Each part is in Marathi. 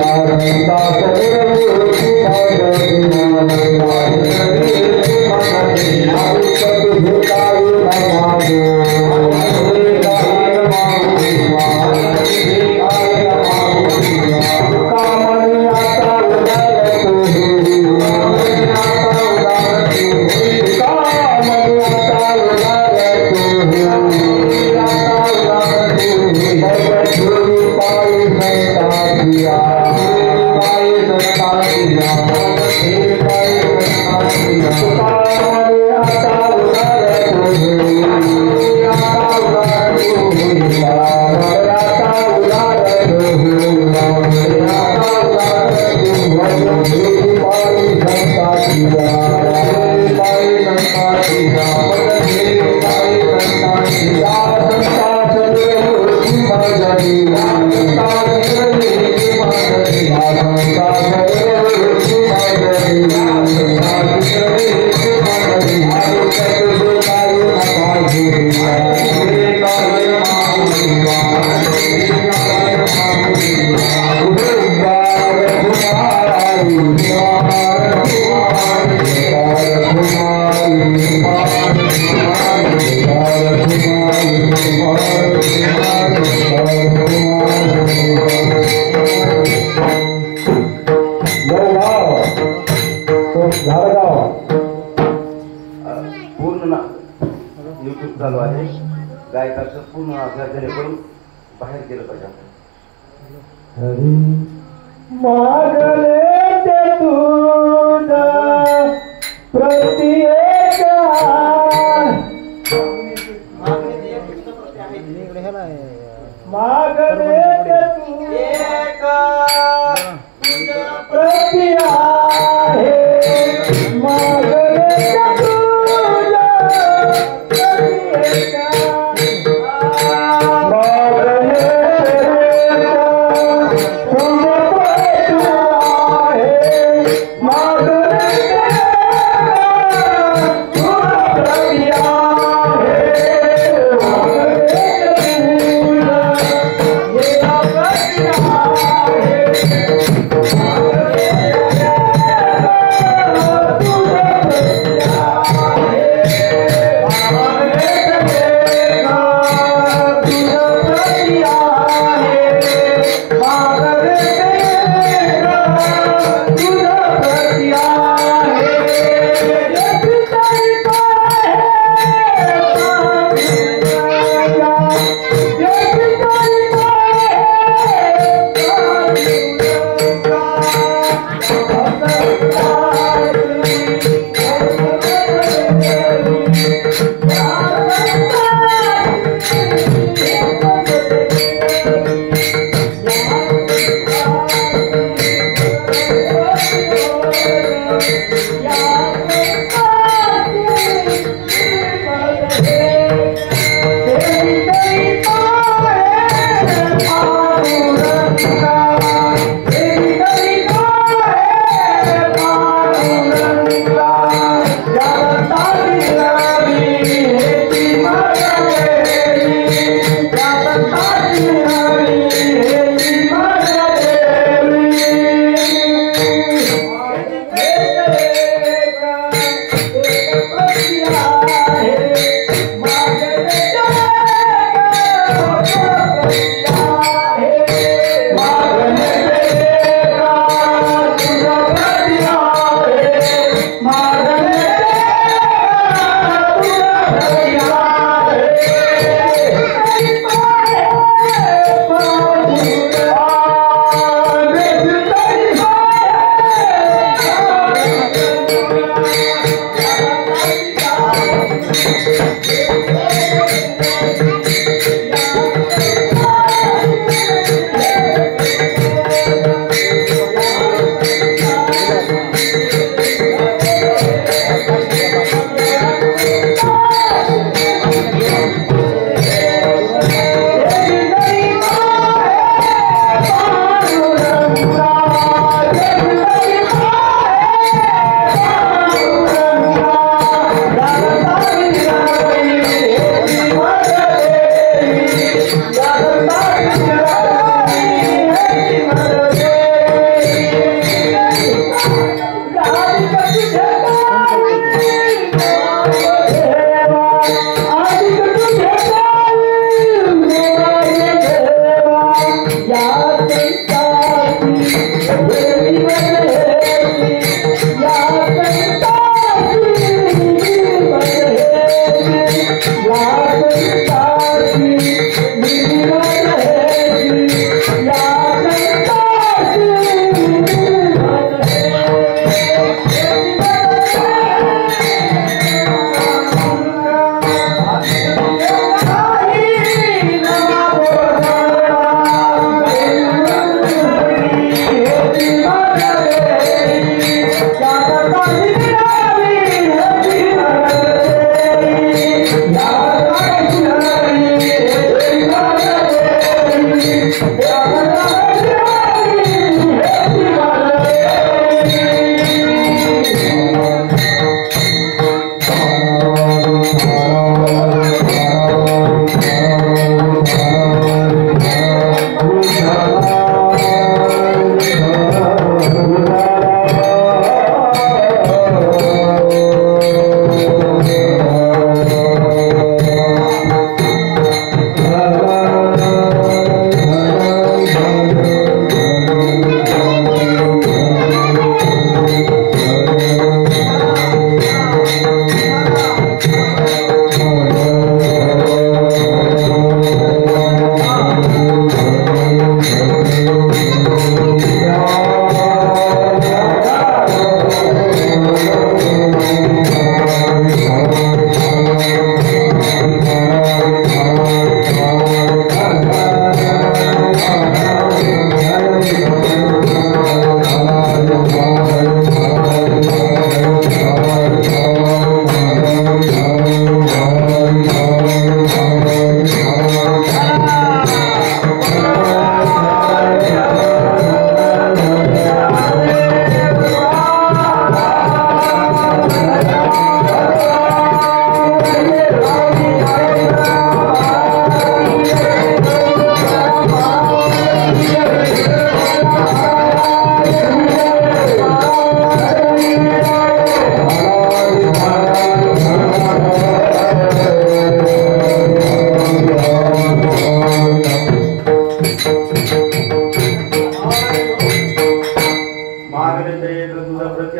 Hare पूर्ण यूट्यूब चालू आहे गायकाचं पूर्ण गर्जने करून बाहेर गेलं पाहिजे मागले ते तुझा प्रत्येक मागले ते तुझा प्रत्येक आहे मागले ते तुझा प्रत्येक मागले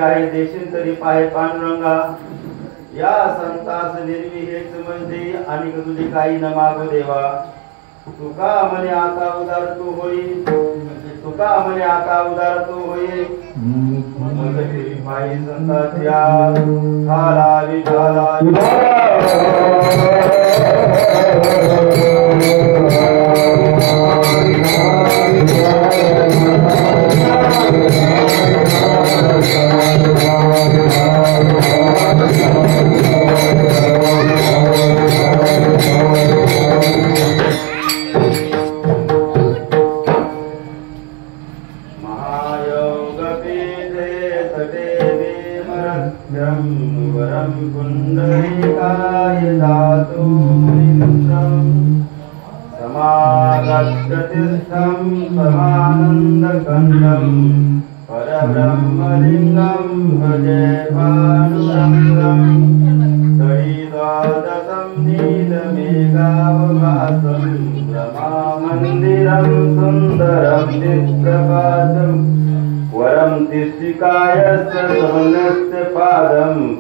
आहे देशील तरी पाहे पांडुरंगा या संतास निर्वी हेच म्हणजे आणि तुझी काही न मागो देवा तुका म्हणे आता उदार तू होई तुका म्हणे आता उदार तू होई मग तरी पायी संताच्या थाला विठाला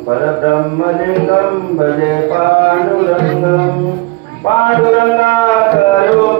परब्रह्मलिंगम भजे पांडुरंगम पांडुरंगा करो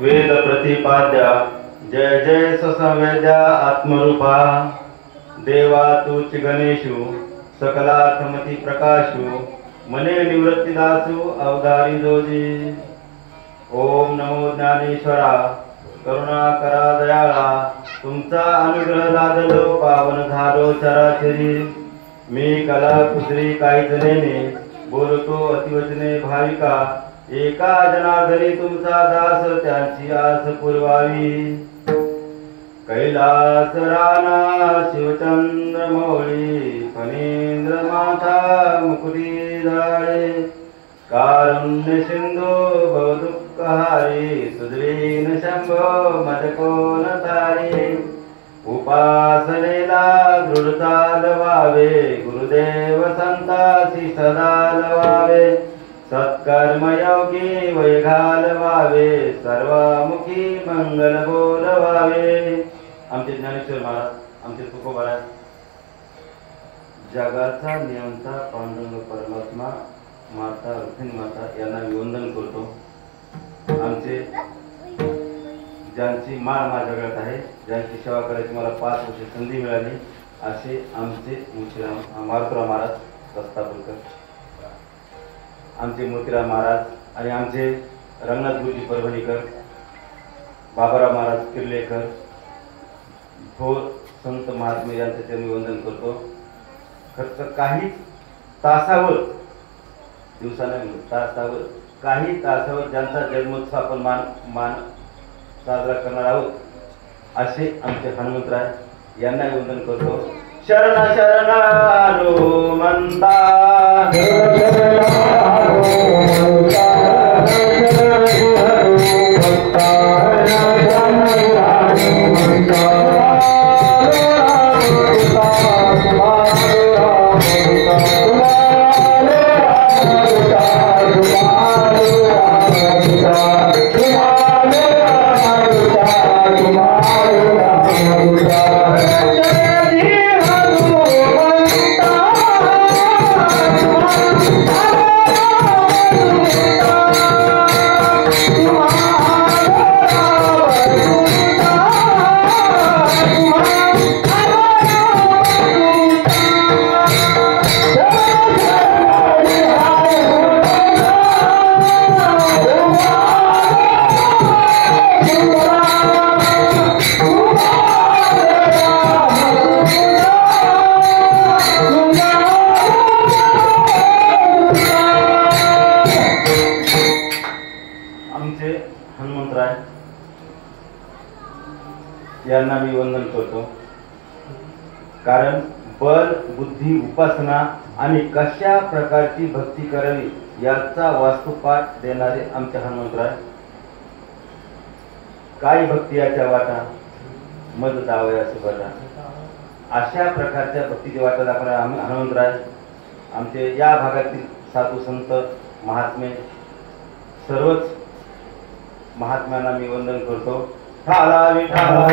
वेद प्रतिपाद्या जय जय ससंवेद्या आत्मरूपा देवा तूच गणेशु सकलार्थमती प्रकाशु मने निवृत्तीदासु अवधारी जोजी ओम नमो ज्ञानेश्वरा करुणा करा दयाळा तुमचा अनुग्रह लादलो पावन झालो चराचरी मी कला कुसरी काही जनेने बोलतो अतिवचने भाविका एका जनार्दनी तुमचा दास त्यांची आस पुरवावी कैलास राणा शिवचंद्र मौळी फणींद्र माथा मुकुटी जाळे कारुण्य सिंधू भवदुःखहारी सुदवीन शंभो मदकोन तारी उपासनेला दृढता लवावे गुरुदेव संतासी सदा लवावे सत्कर्मयोगी वैघाल व्हावे सर्वमुखी मंगल बोलवावे आमचे ज्ञानेश्वर महाराज आमचे तुकोबा जगाचा नियंता पांडुरंग परमात्मा माता रुक्मिणी माता यांना वंदन करतो आमचे ज्यांची माळ माझ्या गळ्यात आहे ज्यांची सेवा करायची मला 5 वर्षे संधी मिळाली असे आमचे मारुतराव महाराज रस्तापूरकर आमचे मोतीराम महाराज आणि आमचे रंगनाथ गुरुजी परभणीकर बाबाराव महाराज किर्लेकर थोर संत महात्मे यांचे त्यांनी वंदन करतो खर्च काही तासावर दिवसाने तासावर काही तासावर ज्यांचा जन्मोत्सव आपण मान साजरा करणार आहोत असे आमचे हनुमंतराय यांना वंदन करतो शरण शरणालो म्हणता Thank you. यांना मी वंदन करतो. कारण बल, बुद्धी, उपासना आणि कशा प्रकारची भक्ती करावी याचा वास्तुपाठ देणारे आमचे हनुमंतराय. काही भक्ती याच्या वाटा मद जावयाचे बटा, अशा प्रकारच्या भक्तीची वाटा दाखवणारे हनुमंतराय. आमचे या भागातील साधू संत महात्मे सर्वच महात्म्यांना मी वंदन करतो. ठाला विठाला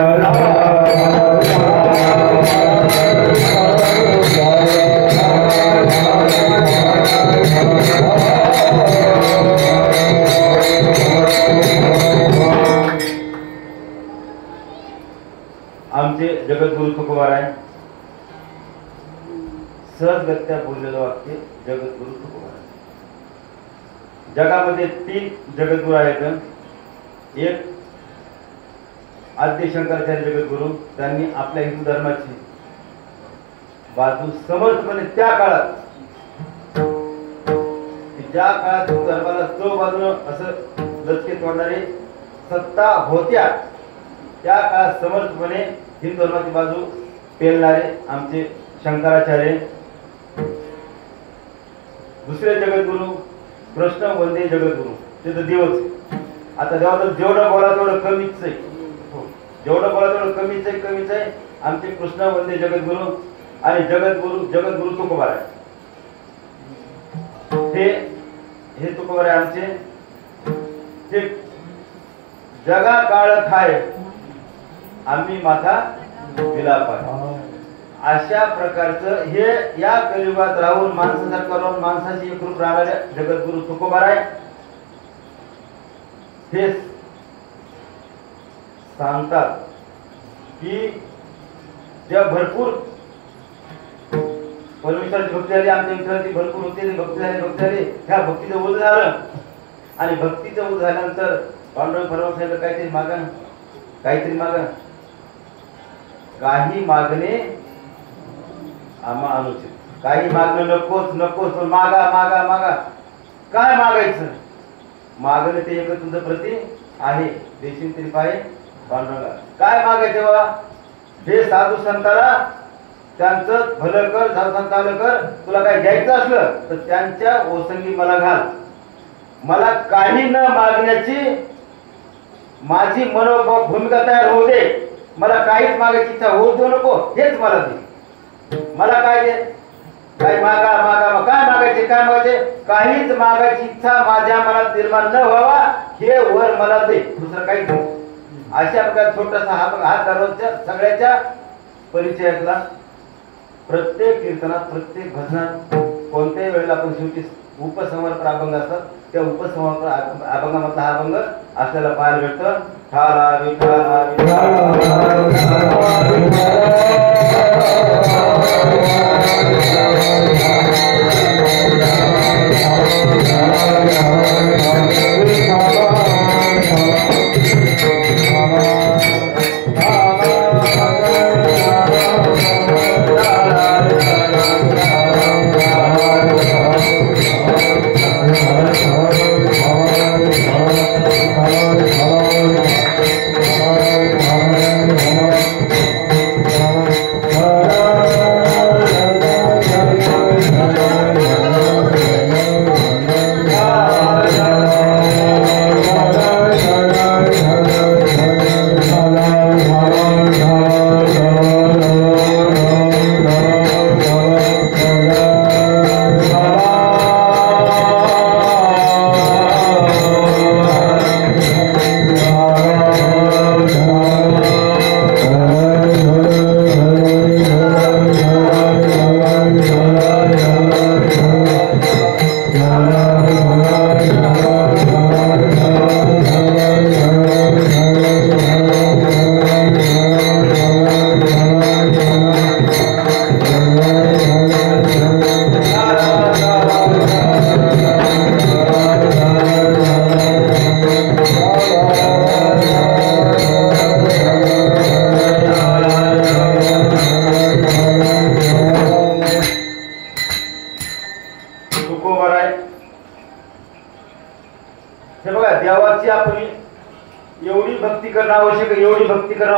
आमचे जगद्गुरु तुकोबाराय. सहजगत्या बोललेलं वाक्य जगद्गुरु तुकोबाराय. जगामध्ये 3 जगद्गुरु आहेत. एक आद्य शंकराचार्य जगद्गुरु, त्यांनी आपल्या हिंदू धर्माची बाजू समर्थपणे त्या काळात, ज्या काळात हिंदू धर्माला चौ बाजूनं असं लचके तोडणारी सत्ता होत्या, त्या काळात समर्थपणे हिंदू धर्माची बाजू पेलणारे आमचे शंकराचार्य. दुसरे जगद्गुरु कृष्ण वंदे जगद्गुरु, ते तर देवच. आता देवाचं जेवढं बोला तेवढं कमीच आहे, जेवढं बोला तेवढं कमीच आहे. आमचे कृष्ण वंदे जगद्गुरु आणि जगद्गुरु तुकोबाराय. हे तुकोबाराय आमचे. ते जगा काळ खाय आम्ही माथा दिला पाय, अशा प्रकारचं हे या कलियुगात राहून माणसासारखं राहून माणसाशी एकरूप राहणाऱ्या जगद्गुरु तुकोबाराय हे सांगतात की ज्या भरपूर परमेश्वराची भक्ती झाली, आमच्या विठ्ठलाची भरपूर होती, भक्ती झाली. ह्या भक्तीचं ओझ झालं आणि भक्तीचं ओझ झाल्यानंतर पांडुरंग परमेश्वर सांगितलं काहीतरी मागा. काही मागणे आम्हा अनुचित, काही मागणं नकोच, पण मागा. काय मागायचं? मागणं ते एक तुझं प्रती आहे, देशील तरी पाहे पांडुरंगा. काय मागायचं बाबा? हे साधू संताला त्यांचं भलं कर, साधू संताला कर. तुला काय घ्यायचं असलं तर त्यांच्या ओसंगी मला घाल. मला काही न मागण्याची माझी भूमिका तयार होऊ दे. मला काहीच मागायची इच्छा होऊ देऊ नको, हेच मला दे. मला काय दे, काय मागा. काय मागायचे? काहीच मागायची इच्छा माझ्या मनात निर्माण न व्हावा, हे वर मला दे, दुसरं काहीच नाही. अशा प्रकारे छोटासा हा दररोजच्या सगळ्याच्या परिचयातला प्रत्येक कीर्तनात, प्रत्येक भजनात, कोणत्याही वेळेला आपण शेवटी उपसमर्पण अभंग असतात, त्या उपसमर्पण अभंगामधला हा अभंग आपल्याला पाहायला भेटतं. ठाला विठाला विठाला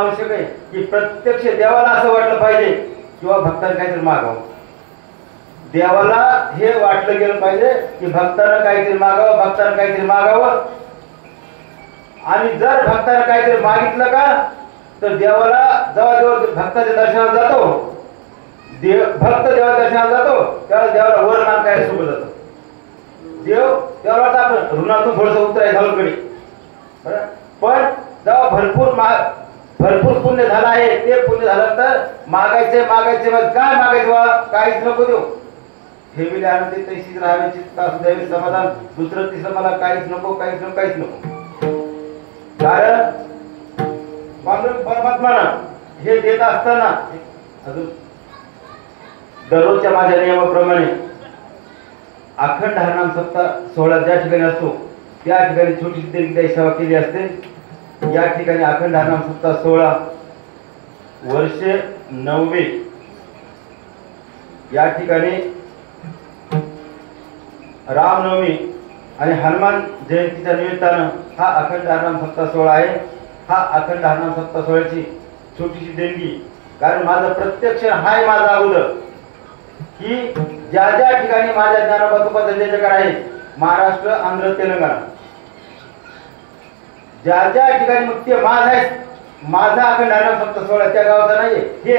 आवश्यक आहे की प्रत्यक्ष देवाला असं वाटलं पाहिजे किंवा भक्तांनी काहीतरी मागावं. देवाला हे वाटलं गेलं पाहिजे की भक्तानं काहीतरी मागावं, भक्तानं काहीतरी मागावं. आणि जर भक्तानं काहीतरी मागितलं का तर देवाला जेव्हा भक्ताच्या दर्शनाला जातो, भक्त देवा दर्शनाला जातो त्यावेळेस देवाला वर मान काय सोबत जातो. देव तेव्हा वाटतं आपण ऋणातून थोडंसं उतराय झालं कडे. पण जेव्हा भरपूर पुण्य झालं आहे ते पुण्य झाल्यानंतर मागायचे काय मागायचं काहीच नको देऊ. ठेविले आनंदी तैशीच राहावे चित्ता सुदैवी समाधान. दुसरं तिसरं मला काहीच नको. कारण परमात्मानं हे देत असताना अजून दररोजच्या माझ्या नियमाप्रमाणे अखंड हरनाम सप्ताह सोहळा ज्या ठिकाणी असतो त्या ठिकाणी छोटीशी देणगी सेवा केली असते. या ठिकाणी अखंड हरनाम सप्ताह सोहळा वर्ष 9वे या ठिकाणी रामनवमी आणि हनुमान जयंतीच्या निमित्तानं हा अखंड हरनाम सप्ताह सोहळा आहे. हा अखंड हरनाम सप्ताह सोहळ्याची छोटीशी देणगी. कारण माझं प्रत्यक्ष हाय माझा अगोदर की ज्या ज्या ठिकाणी माझ्या ज्ञानोबा तुकोबांचा जयजयकार आहे महाराष्ट्र, आंध्र, तेलंगणा ज्या ज्या ठिकाणी मग ते माझा आहे. माझा अखंड हरनाम सप्ताह सोहळा त्या गावाचा नाहीये. हे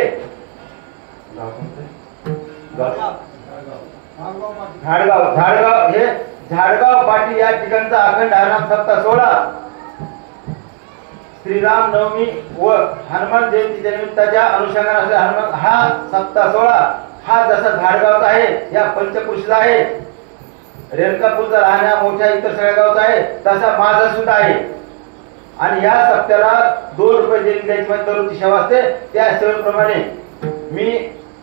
झाडगाव हे झाडगाव पाटील या ठिकाणचा अखंड हरनाम सप्ताह सोहळा श्रीराम नवमी व हनुमान जयंतीच्या निमित्ताच्या अनुषंगाने असलेला हनुमान हा सप्ताह सोहळा हा जसा झाडगावचा आहे, या पंचक्रोशीचा आहे, रेणकापूरचा राहण्या मोठ्या इतर सगळ्या गावचा आहे, तसा माझा सुद्धा आहे. आणि या सप्त्याला 2 रुपये देणगी द्यायची म्हणजे दररोजची सेवा असते. त्या सेवेप्रमाणे मी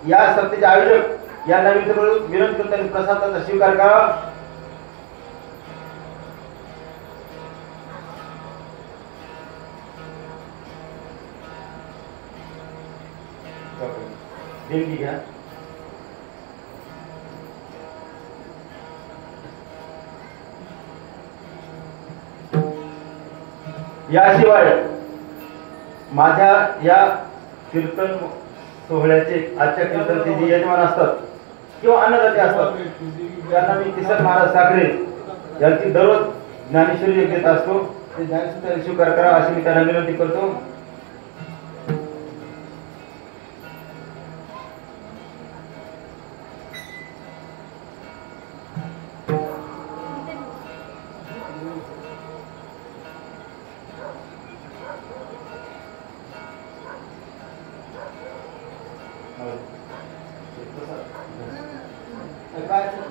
या सप्त्याचे आयोजक या नवीन विनंती करतो त्यांनी प्रसादाचा स्वीकार करावा. देणगी घ्या. याशिवाय माझ्या या कीर्तन सोहळ्याचे आजच्या कीर्तनचे जे यजमान असतात किंवा अन्नदाते असतात त्यांना मी किसन महाराज साखरे यांची दररोज ज्ञानेश्वरी घेत असतो. ते ज्ञानेश्वरी स्वीकार करा अशी मी त्यांना विनंती करतो.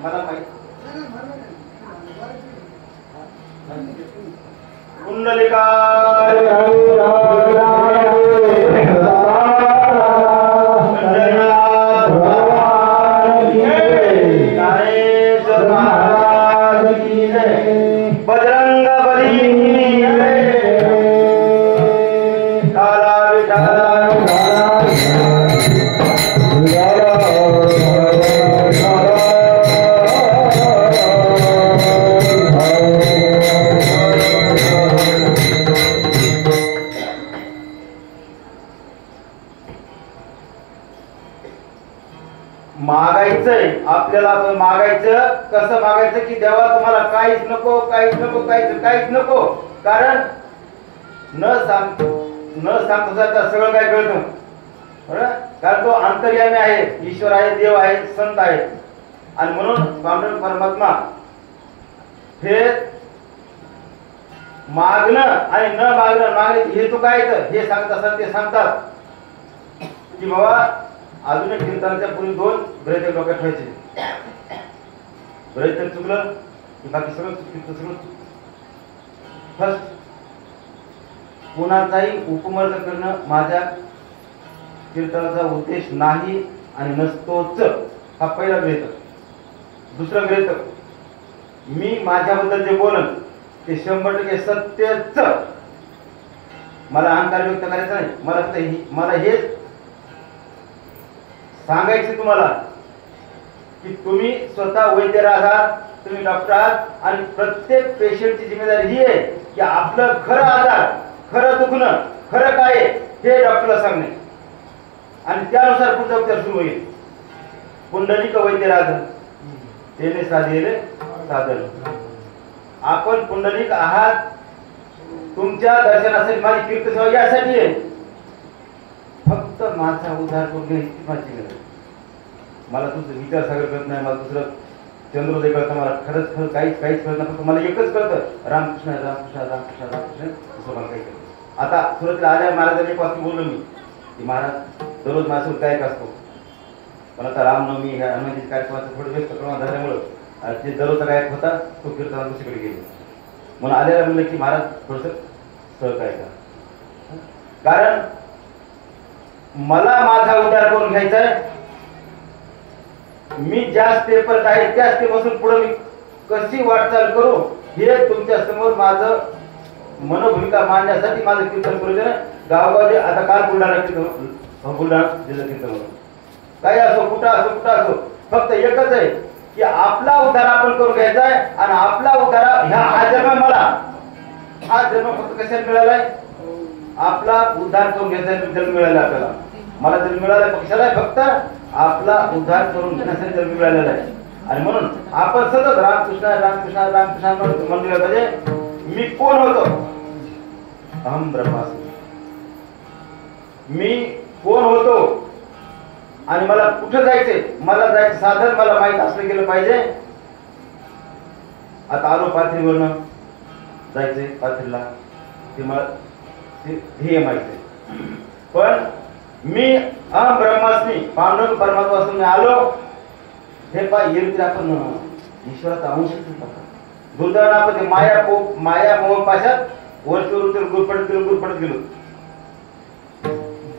मला कुंडलिकाय बजरंग बली काला मागायचंय आपल्याला. आपण मागायचं कसं मागायचं की देवा तुम्हाला काहीच नको. कारण न सांगता सगळं काय कळतं. कारण तो अंतर्यामी आहे, ईश्वर आहे, देव आहे, संत आहे. आणि म्हणून पांडुरंग परमात्मा हे मागणं आणि न मागण्याचे हेतू काय हे सांगत असतात. ते सांगतात की बाबा अजून एक कीर्तनाच्या पूर्वी 2 ब्रह्यत्याग डोक्यात ठेवायचे. ब्रह्यत्याग चुकलं की बाकी सगळं चुकलं. फर्स्ट कोणाचाही उपमर्द करणं माझ्या कीर्तनाचा उद्देश नाही आणि नसतोच. हा पहिला गृहीतक. दुसरं गृहीतक, मी माझ्याबद्दल जे बोलन ते 100% सत्यच. मला अहंकार व्यक्त करायचा नाही. मला हेच सांगायचे तुम्हाला की तुम्ही स्वतः वैद्य आहात, तुम्ही डॉक्टर आहात आणि प्रत्येक पेशंटची जिम्मेदारी ही आहे की आपलं खरं आजार, खरं दुखणं, खरं काय हे डॉक्टरला सांगणे आणि त्यानुसार पुढचा उपचार सुरू होईल. पुंडलिक वैद्यराज तेने साधिले साधन. आपण पुंडलिक आहात. तुमच्या दर्शनासाठी माझी कीर्तसेवा यासाठी आहे. फक्त माझा उद्धार करून घे इतकी माझी गरज. मला तुझं विचार सागर कळत नाही. मला दुसरं चंद्रोदय कळतं. मला खरंच काहीच कळत नाही. फक्त मला एकच कळतं रामकृष्ण रामकृष्ण रामकृष्ण रामकृष्ण. दुसरं मला काही कळत. आता सुरतला आल्या महाराजांनी एक वाक्य बोललो मी की महाराज दररोज माझ्यासोबत गायक असतो. पण आता रामनवमी ह्या हनुमानजी कार्यक्रमाचं थोडं व्यस्त प्रमाण झाल्यामुळं जे दररोजचा गायक होता तो कीर्तनाला दुसरीकडे गेले. म्हणून आलेला म्हणलं की महाराज थोडंसं सहकार्य करा. कारण मला माझा उद्धार करून घ्यायचा आहे. मी ज्या स्टेपवर आहे त्या स्टेपपासून पुढे मी कशी वाटचाल करू हे तुमच्या समोर माझं मनोभूमिका मांडण्यासाठी माझं कीर्तन करू दे. गावगाव आता काल बुलढाणा जिल्हा कीर्तन होतं. काही असो कुठं असो फक्त एकच आहे की आपला उद्धार आपण करून घ्यायचा आहे. आणि आपला उद्धार हा जन्म मला हा जन्म फक्त कशाला मिळालाय. आपला उद्धार करून घ्यायचा जन्म मिळाला आपल्याला. मला जन्म मिळाला कशाला फक्त आपला उद्धार करून घेण्यासाठी जन्म मिळालेला आहे. आणि म्हणून आपण सतत रामकृष्ण रामकृष्ण रामकृष्ण म्हणलं पाहिजे. मी कोण होतो. अहम ब्रह्मास्मी. मी कोण होतो आणि मला कुठं जायचंय. मला जायचं साधन मला माहित असलं गेलं पाहिजे. आता आलो पाथरीवरनं जायचंय पाथरीला ते मला ध्येय माहित आहे. पण मी अहम ब्रह्मास्मी पांडुरंग परमात्मा असून मी आलो. हे पा येईल आपण ईश्वराचा अंश दुर्दैवानं आपण ते माया मोह पाशात वरचूर गुरपडत गेलो.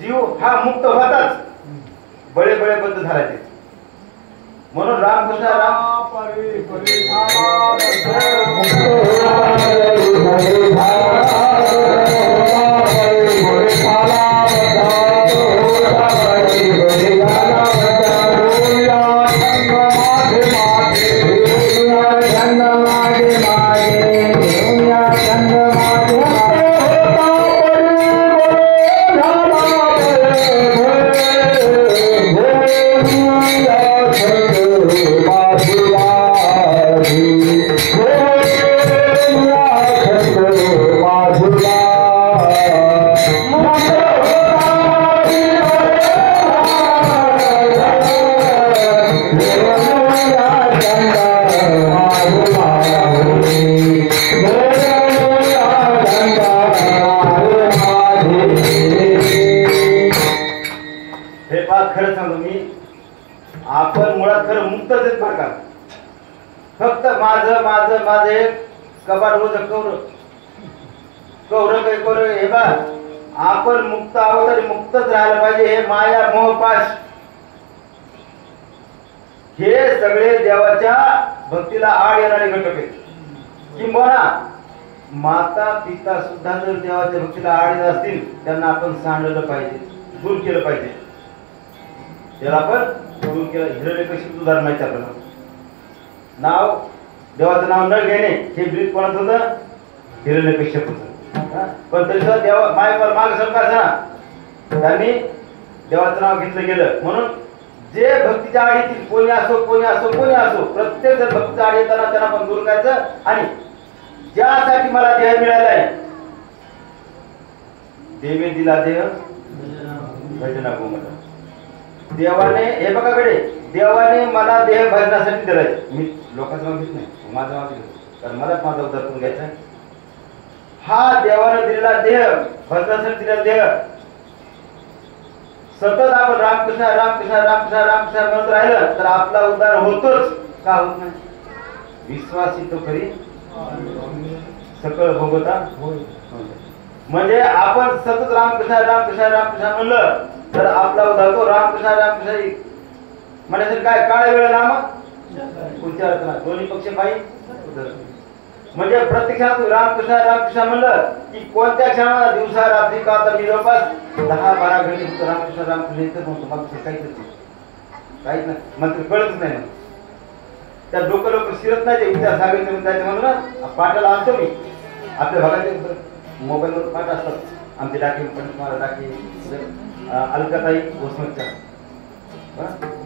जीव हा मुक्त होताच बळे बद्ध झाले. म्हणून रामकृष्ण राम खरं सांगतो मी आपण मुळात खरं मुक्तच आहेत बरं का. फक्त माझं एक कपाट होतं कौर हे बा आपण मुक्त आहोत आणि मुक्तच राहायला पाहिजे. हे माया मोहपाश हे सगळे देवाच्या भक्तीला आड येणारे घटक आहेत. किंबहुना माता पिता सुद्धा जर देवाच्या भक्तीला आड येत असतील त्यांना आपण सांडलं पाहिजे दूर केलं पाहिजे. त्याला आपण दूर केलं. हिरण्यकशिपूचं उदाहरण माहिती आपल्याला. नाव देवाचं नाव न घेणे हे ब्रीज कोणाचं होतं. हिरण्यकशिपूचं. पण तरी सुद्धा देवा माग सरकार ना त्यांनी देवाचं नाव घेतलं गेलं. म्हणून जे भक्तीच्या आडीतील कोणी असो प्रत्येक जण भक्तीच्या आडी येताना त्यांना आपण दूर करायचं. आणि ज्यासाठी मला देह मिळाला आहे देवे दिला देह भजना गोमता. देवाने हे बघा कडे देवाने मला देह भजनासाठी दिलाय. मी लोकांचं नाव घेत नाही माझं नाव घेतो कारण मलाच माझा उद्धार करून घ्यायचा आहे. हा देवाने दिलेला देह भजनासाठी दिलेला देह सतत आपण रामकृष्ण रामकृष्ण रामकृष्ण रामकृष्ण म्हणत राहिलं तर आपला उद्धार होतोच का होत नाही. विश्वास तो खरी सकळ भोगता. म्हणजे आपण सतत रामकृष्ण रामकृष्ण रामकृष्ण म्हणलं तर आपला उद्धार होतो. रामकृष्ण रामकृष्ण म्हणायचं काय काळ वेळ नाम उच्चारत नाही दोन्ही पक्ष पाहिजे. म्हणजे प्रत्यक्षात रामकृष्ण रामकृष्ण म्हणलं की कोणत्या क्षणाला दिवसा रात्री का तर मी जवळपास 10-12 घंटे फक्त रामकृष्ण रामकृष्ण येतच म्हणतो. मला काहीच नाही मंत्र कळतच नाही. त्या डोकं लोक शिरत नाही ते विचार सांगितले जायचं म्हणून ना पाठाला असतो मी आपल्या भागात मोबाईलवर पाठ असतात आमचे डाके पण तुम्हाला डाके अलकाताई वसमतच्या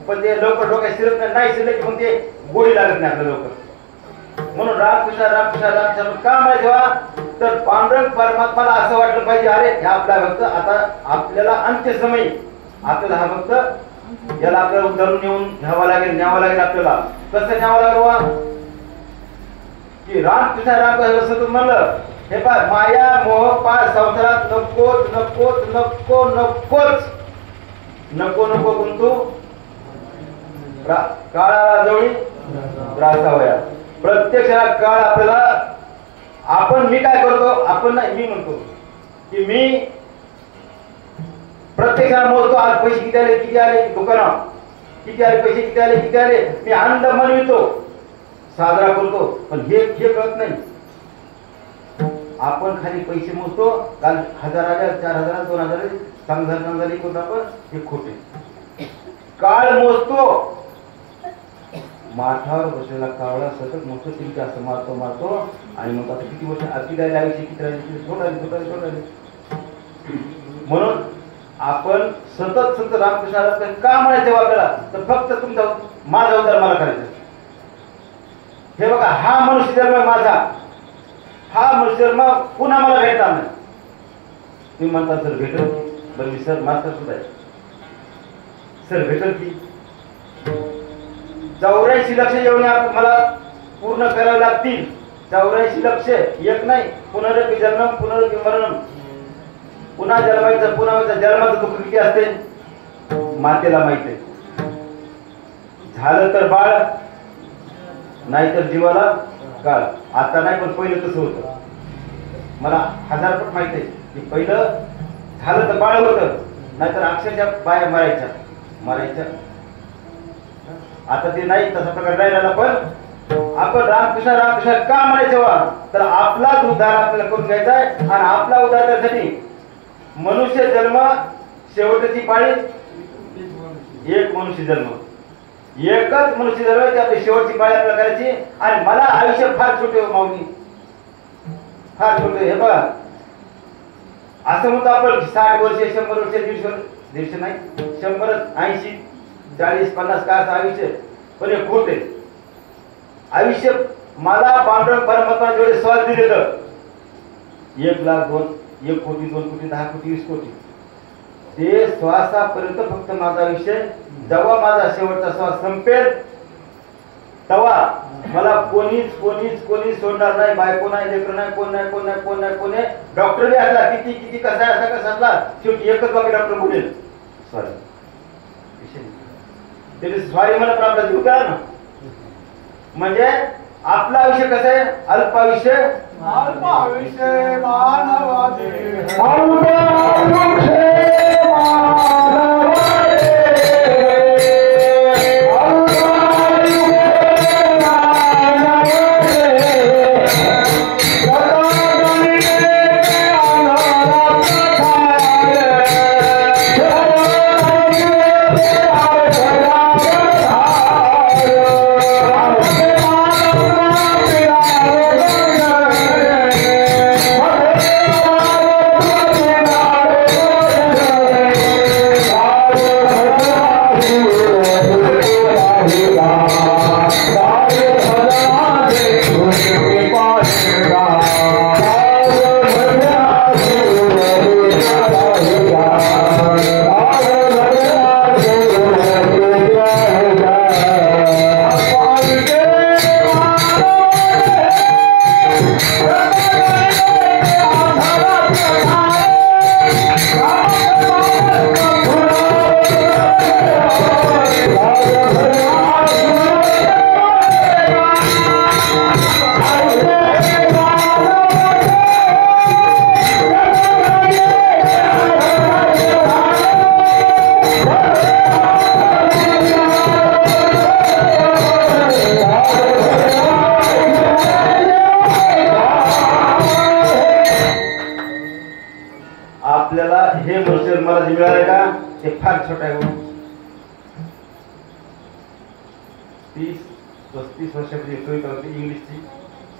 पण ते लवकर डोक्यात शिरत नाही शिरले की मग ते गोळी लागत नाही आपल्या लवकर म्हणून रामकृष्ण रामकृष्ण रामकृष्ण का माहिती व्हा तर पांडुरंग परमात्माला असं वाटलं पाहिजे अरे ह्या आपला भक्त आता आपल्याला अंत्य समय आपल्याला हा भक्त याला आपल्याला उतरून नेऊन न्यावं लागेल आपल्याला कसं न्यावं लागलं की रामकृष्ण रामकृष्ण असं म्हणलं हे पहा माया मोह पाळ संसारात नकोच नकोच नको नकोच नको नको गुंतू काळाला जवळी रासावया प्रत्येक काळ आपल्याला आपण मी काय करतो आपण नाही मी म्हणतो की मी प्रत्येक मोजतो आज पैसे किती आले दुकानात किती आले पैसे किती आले मी आनंद मनवितो साजरा करतो पण हे कळत नाही आपण खाली पैसे मोजतो काल 1000 आले 4000 2000 चांगलं कोण आपण हे खोटे काळ मोजतो माठावर बसलेला कावळा सतत मोठं तिरके असं मारतो आणि मग आता किती वर्ष किती राहिले आयुष्य किती राहिले म्हणून आपण सतत रामकृष्ण का म्हणायचं आपल्याला तर फक्त तुमचा माझा उद्धार मला करायचा हे बघा हा मनुष्य जन्म माझा हा मनुष्य जन्म पुन्हा मला भेटणार नाही तुम्ही म्हणता सर भेटल बरं मी सर मास्टर सुद्धा आहे सर भेटल की 84 लक्ष येऊन मला पूर्ण करावे लागतील 84 लक्ष एक नाही पुनरपि जन्म पुनरपि मरणम पुन्हा जन्माचं जन्माचं दुःख किती असते मातेला माहिती आहे झालं तर बाळ नाही तर जीवाला काळ आता नाही पण पहिलं तसं होतं मला 1000 पट माहिती आहे की पहिलं झालं तर बाळ होतं नाहीतर अक्षरशः बाया मारायच्या आता ते नाही तसा प्रकार नाही राहिला पण आपण रामकृष्ण रामकृष्ण का म्हणायचं तर आपलाच उद्धार आपल्याला करून घ्यायचा आहे आणि आपला उद्धार करण्यासाठी मनुष्य जन्म शेवटची पाळी एक मनुष्य जन्म एकच मनुष्य जन्म ती आपली शेवटची पाळी आपल्याला करायची आणि मला आयुष्य फार छोटे माऊली फार छोटे हे बघा असं म्हणतो आपण 60 वर्ष 100 वर्ष 150 नाही 100 80 40 50 का असं आयुष्य पण हे खोटे आयुष्य मला पांडुरंग परमात्मा जेवढे श्वास दिले तर 1 लाख 1 कोटी 2 कोटी 10 कोटी 20 कोटी ते श्वासापर्यंत फक्त माझा आयुष्य जेव्हा माझा शेवटचा श्वास संपेल तेव्हा मला कोणीच सोडणार नाही बायको नाही लेकर नाही कोण नाही डॉक्टर बी असला किती कसा असला शेवटी एकच बाकी डॉक्टर बोलेल सॉरी ते स्वारी म्हणत आपला जीव करा ना म्हणजे आपलं आयुष्य कसं आहे अल्पायुष्य आपल्याला हे मनुष्य मला जे मिळाले का ते फार छोटा आहे 30-35 वर्षापूर्वी कविता होती इंग्लिशची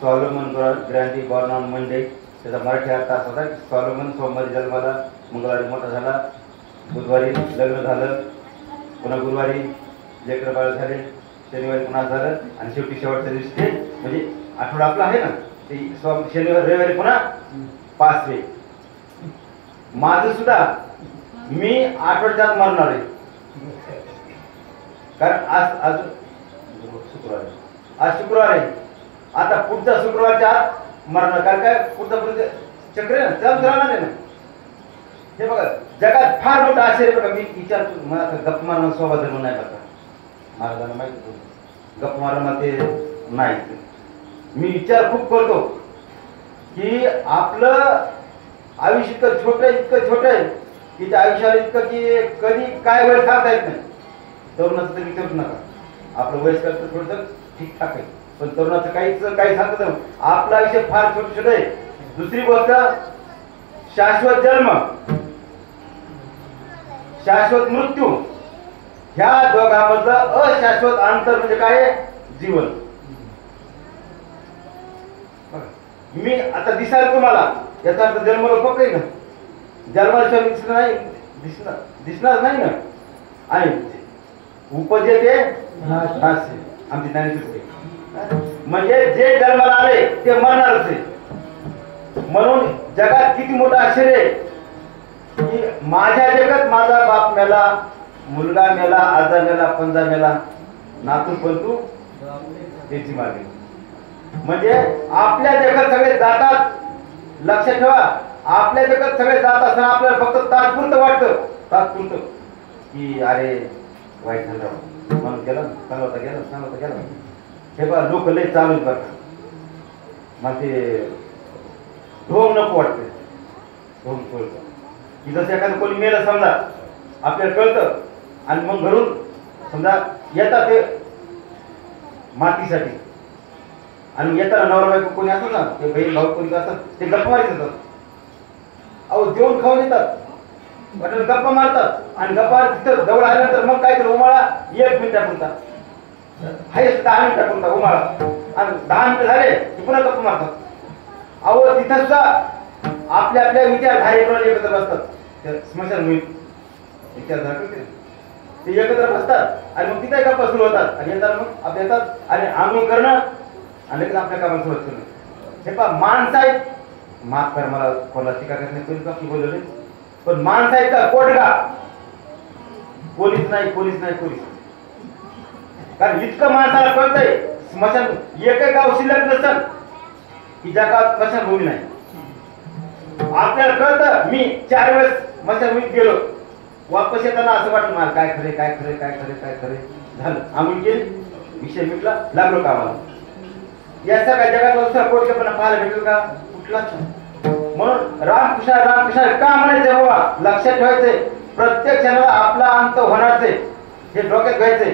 सॉलोमन ग्रँटी बॉर्न ऑन मंडे त्याचा मराठी अर्थ असा होता की स्वावलंबन सोमवारी जन्माला, मंगळवारी मोठा झाला, बुधवारी लग्न झालं, पुन्हा गुरुवारी लेकरं बाळ झाले, शनिवारी पुन्हा झालं आणि शेवटी शेवटच्या दिवशी ते म्हणजे आठवडा आपला आहे ना ते शनिवारी रविवारी पुन्हा 5 वे. माझं सुद्धा मी आठवड्यात मरणार आहे, कारण आज शुक्रवार आहे, आज शुक्रवार आहे. आता पुढचा शुक्रवारच्या आत मरणार, कारण काय पुढचा चक्र आहे ना चालूच राहणार आहे ना. हे बघा जगात फार मोठं आश्चर्य बघा. मी विचार मला गप्प मारणं स्वभाव धर्म नाही बघा, महाराजांना माहिती गप्प मारणं ते नाही. मी विचार खूप करतो की आपलं आयुष्य इतकं छोटं आहे की त्या आयुष्याला इतकं की कधी काय वय सांगता येत नाही. तरुणाचं तर विचारूच नका, आपलं वयस्कर तर थोडंसं ठीकठाक आहे, पण तरुणाचं काही सांगत नाही. आपलं आयुष्य फार छोटं आहे. दुसरी गोष्ट शाश्वत जन्म, शाश्वत मृत्यू, ह्या दोघांमधलं अशाश्वत अंतर म्हणजे काय? जीवन. मी आता दिसाल तुम्हाला, याचा अर्थ जन्मलो पक्क आहे ना, जन्माशिवाय दिसणार नाही ना. आणि उपजे ते नासे, आमची ज्ञानेश्वरी म्हणजे जे जन्माला आले ते मरणारच आहे. म्हणून जगात किती मोठं आश्चर्य आहे की माझ्या जगात माझा बाप मेला, मुलगा मेला, आजा मेला, पंजा मेला, नातू पंतू त्याची मागे. म्हणजे आपल्या जगात सगळे जातात. लक्षात ठेवा, आपल्या जगात सगळे जात असताना आपल्याला फक्त तात्पुरतं की अरे वाईट झालं म्हणून गेलं, चांगलं होता गेलं. हे बघा लोक लय चालूच बघा, मग ते ढोंग नको वाटते. ढोंग कळतं की जसं एखादं कोणी मेलं समजा आपल्याला कळतं, आणि मग घरून समजा येतात ते मातीसाठी, आणि येताना नवरा बायको कोणी असतो ना, ते बहीण भाऊ कोणी असतात ते गप्पा मारित येतात. अहो जेवण खाऊन येतात, वाटेल गप्पा मारतात, आणि गप्पा तिथं जवळ आल्यानंतर मग काय तर उमाळा 1 मिनिटापुरता, हायस्ट 10 मिनिटापुरता उमाळा, आणि 10 मिनिटं झाले की पुन्हा गप्पा मारतात. अहो तिथं सुद्धा आपल्या आपल्या विचारधारेप्रमाणे एकत्र बसतात. त्या स्मशानभूमीत विचारधारा करते ते एकत्र बसतात, आणि मग तिथे गप्पा सुरू होतात, आणि येतात मग आपल्या येतात आणि आंघोळ करणं आणि लगेच आपल्या कामाला सुरुवात करणं. हे पहा माणसं आहेत, माफ कर मला कोणाला टीका करणे कोणी का बोलवले, पण माणसं आहेत का कोटगा? पोलीस नाही. कारण इतकं माणसाला कळतंय स्मशान एकही गाव शिल्लक नसतं की ज्या गावात स्मशानभूमी नाही. आपल्याला कळतं. मी 4 वेळेस स्मशानभूमीत गेलो, वापस येताना असं वाटलं मला काय खरे झालं. आम्ही गेली, विषय मिटला, लागलो कामाला. याचा काय जगात दुसरा कोटकेपणा पाहायला भेटेल का? कुठलाच नाही. म्हणून रामकृष्ण का म्हणायचे बाबा? लक्षात ठेवायचे, प्रत्येक क्षणाला आपला अंत होणारच आहे, हे डोक्यात घ्यायचे.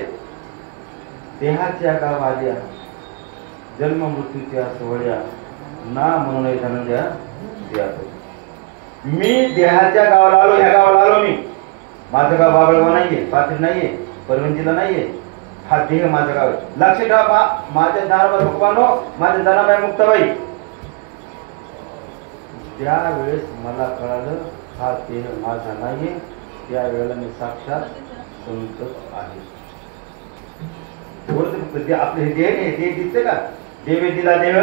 देहाच्या गावाल्या जन्म मृत्यूच्या सोहळ्या ना म्हणून धनंजया द्या. मी देहाच्या गावाला आलो, ह्या गावाला आलो. मी माझं गाव बाबळगाव नाहीये, पाथरी नाहीये, परवंजीला नाहीये. हा देह माझं गाव आहे. लक्ष ठेवा माझ्या दानबाई मुक्ताबानो, माझ्या दानाबाई मुक्ताबाई, ज्या वेळेस मला कळालं हा देह माझा नाहीये, त्यावेळेला मी साक्षात संत आहे. बोलतो आपले हे देह नाही, देह दिसते का? देवे दिला देव,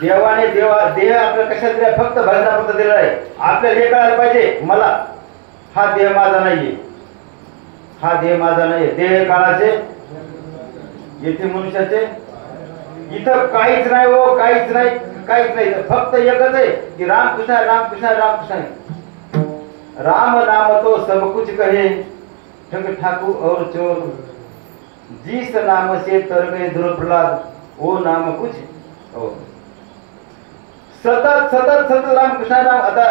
देवाने देह आपल्याला कशात दिला? फक्त भजनापुरता दिलेला आहे. आपल्याला हे कळायला पाहिजे, मला हा देह माझा नाहीये, हा देह माझा नाहीये. देह काळाचे, येथे मनुष्याचे, इथं काहीच नाही हो, काहीच नाही. फक्त एकच आहे की रामकृष्ण. राम नाम तो सब कुछ कहे, ठग ठाकुर और चोर, जिस नाम से तर गए ध्रुव प्रहलाद, वो नाम कुछ और. सतत रामकृष्ण नाम. आता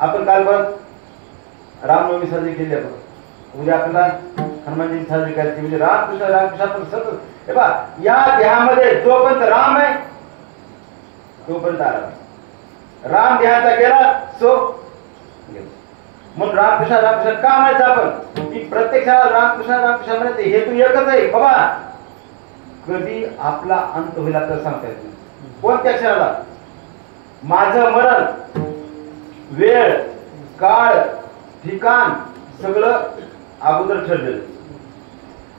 आपण काल परत रामनवमी साजरी केली, आपण उद्या आपल्याला हनुमान जयंती साजरी करायची. म्हणजे रामकृष्ण पण सतत. हे बा या देहामध्ये जोपर्यंत राम आहे तोपर्यंत आराम. राम देहाचा गेला सो गेला. म्हणून रामकृष्ण का म्हणायचं आपण? की प्रत्यक्षात रामकृष्ण म्हणायचे हेतू एकच आहे बाबा. कधी आपला अंत होईल तर सांगता येत नाही. कोणत्या क्षणाला माझं मरण, वेळ, काळ, ठिकाण सगळं अगोदर ठरलेलं.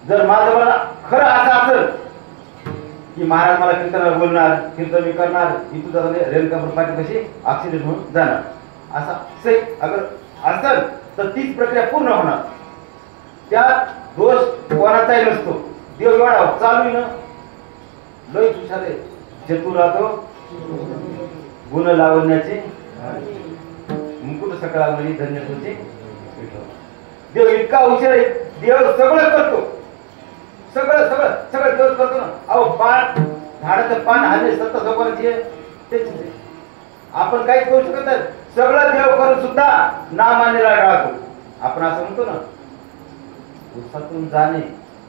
जर माझं मरण खरं असं असेल की महाराज मला कीर्तनावर बोलणार, कीर्तन मी करणार, की तुझा रेणुका पाठी कशी ऍक्सिडेंट होऊन जाणार, असा सही अगर असेल तर तीच प्रक्रिया पूर्ण होणार. त्यात दोष कोणाचाही नसतो. देव एवढा चालू ना लय हुशार आहे, चतुर राहतो, गुण लावण्याचे मुकुट सकळा म्हणजे धन्य तुझे. देव इतका हुशार आहे, देव सगळं करतो, सगळं सगळं सगळं देव करतो ना. अहो पान झाडाचं पान हाने सत्ता सोपाची तेच आपण काहीच करू शकत नाही. सगळं देव करून सुद्धा नामानेला राहतो. आपण असं म्हणतो ना, उसातून जाणे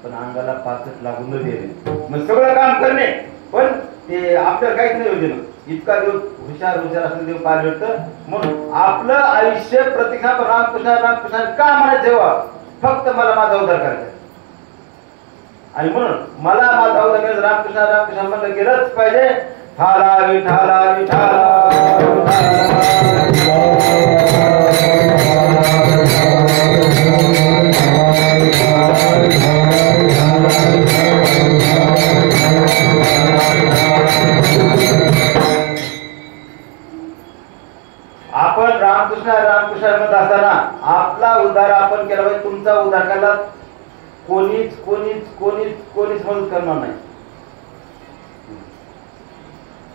पण अंगाला पाचट लागून न देणे. मग सगळं काम करणे पण ते आपल्याला काहीच नाही योजना. इतका देव हुशार हुशार असं देव पाहिलं भेटतं. म्हणून आपलं आयुष्य प्रतीक्षा रामकृष्ण रामकृष्ण का म्हणत जेव्हा फक्त मला माझा उद्धार करायचा. आणि म्हणून मला माझा उद्धार करायचा रामकृष्ण रामकृष्ण म्हणलं गेलंच पाहिजे. ठाला विठाला विठाला. आपण रामकृष्ण रामकृष्ण म्हणत असताना आपला उद्धार आपण केला पाहिजे. तुमचा उद्धार करायला कोणीच कोणीच कोणीच कोणीच मदत करणार नाही.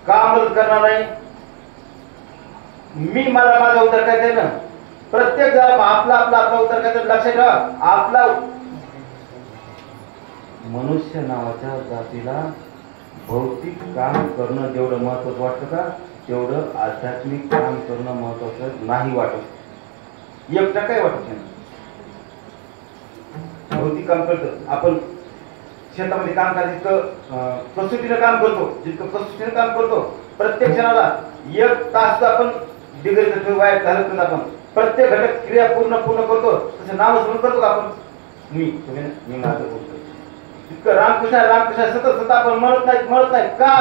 का मदत करणार नाही? मी मला माझा उद्धार करायचा ना. प्रत्येक जण आपला आपला आपला उद्धार करायचा. लक्षात ठेवा, आपला मनुष्य नावाच्या जातीला भौतिक काम करणं जेवढं महत्वाचं वाटतं का तेवढं आध्यात्मिक काम करणं महत्वाचं नाही वाटत. 1% वाटत नाही. भौतिक काम करतो आपण, शेतामध्ये काम करायचं कसोटीनं काम करतो, जितकं कसोटीनं काम करतो प्रत्येक क्षणाला 1 तास आपण डिग्री वाईट घालत नाही. आपण प्रत्येक घटक क्रिया पूर्ण पूर्ण करतो. तसं नाव स्मरण करतो का आपण? मी माझं बोलतो. इतकं रामकृष्ण रामकृष्ण सतत सतत आपण म्हणत नाही का?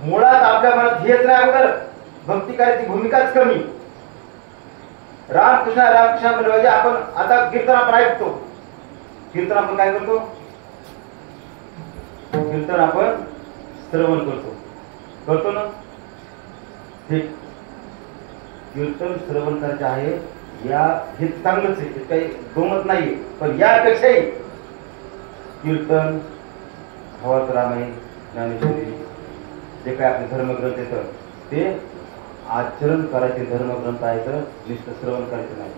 मुळात आपल्या मनात हेच नाही. अगोदर भक्ती करायची भूमिकाच कमी. रामकृष्ण रामकृष्ण म्हणजे आपण आता कीर्तन आपण ऐकतो. कीर्तन आपण काय करतो? कीर्तन आपण श्रवण करतो ना. ठीक, कीर्तन श्रवण करायचे आहे या हे चांगलंच आहे, काही गमत नाहीये. पण यापेक्षाही कीर्तन, भावात रामायण, ज्ञानेश्वरी जे काय आपले धर्मग्रंथ येतं ते आचरण करायचे धर्मग्रंथ आहे. तर नुसतं श्रवण करायचं नाही.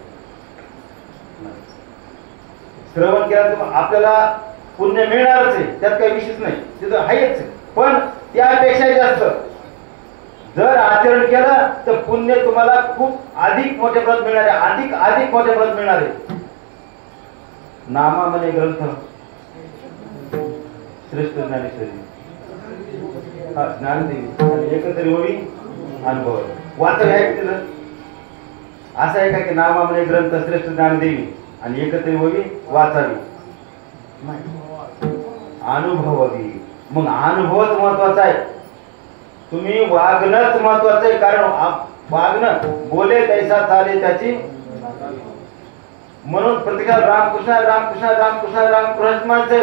श्रवण केल्यानंतर आपल्याला पुण्य मिळणारच आहे, त्यात काही विशेष नाही, ते तर आहेच. पण त्यापेक्षा जास्त जर आचरण केलं तर पुण्य तुम्हाला खूप अधिक मोठे फळ मिळणार आहे. अधिक मोठे फळ मिळणार आहे. नामामध्ये ग्रंथ श्रेष्ठ ज्ञानेश्वरी, ज्ञानदेवी एकत्र ओळी अनुभव वाचन आहे. तिथं असं आहे का की नामामध्ये ग्रंथ श्रेष्ठ ज्ञानदेवी आणि एकत्र ओळी वाचावी, अनुभवावी. मग अनुभवच महत्वाचा आहे. तुम्ही वागणंच महत्वाचं आहे. कारण वागणं बोले तैसा चाले त्याची. म्हणून प्रत्येकाला रामकृष्ण रामकृष्ण रामकृष्ण रामकृष्ण म्हणते.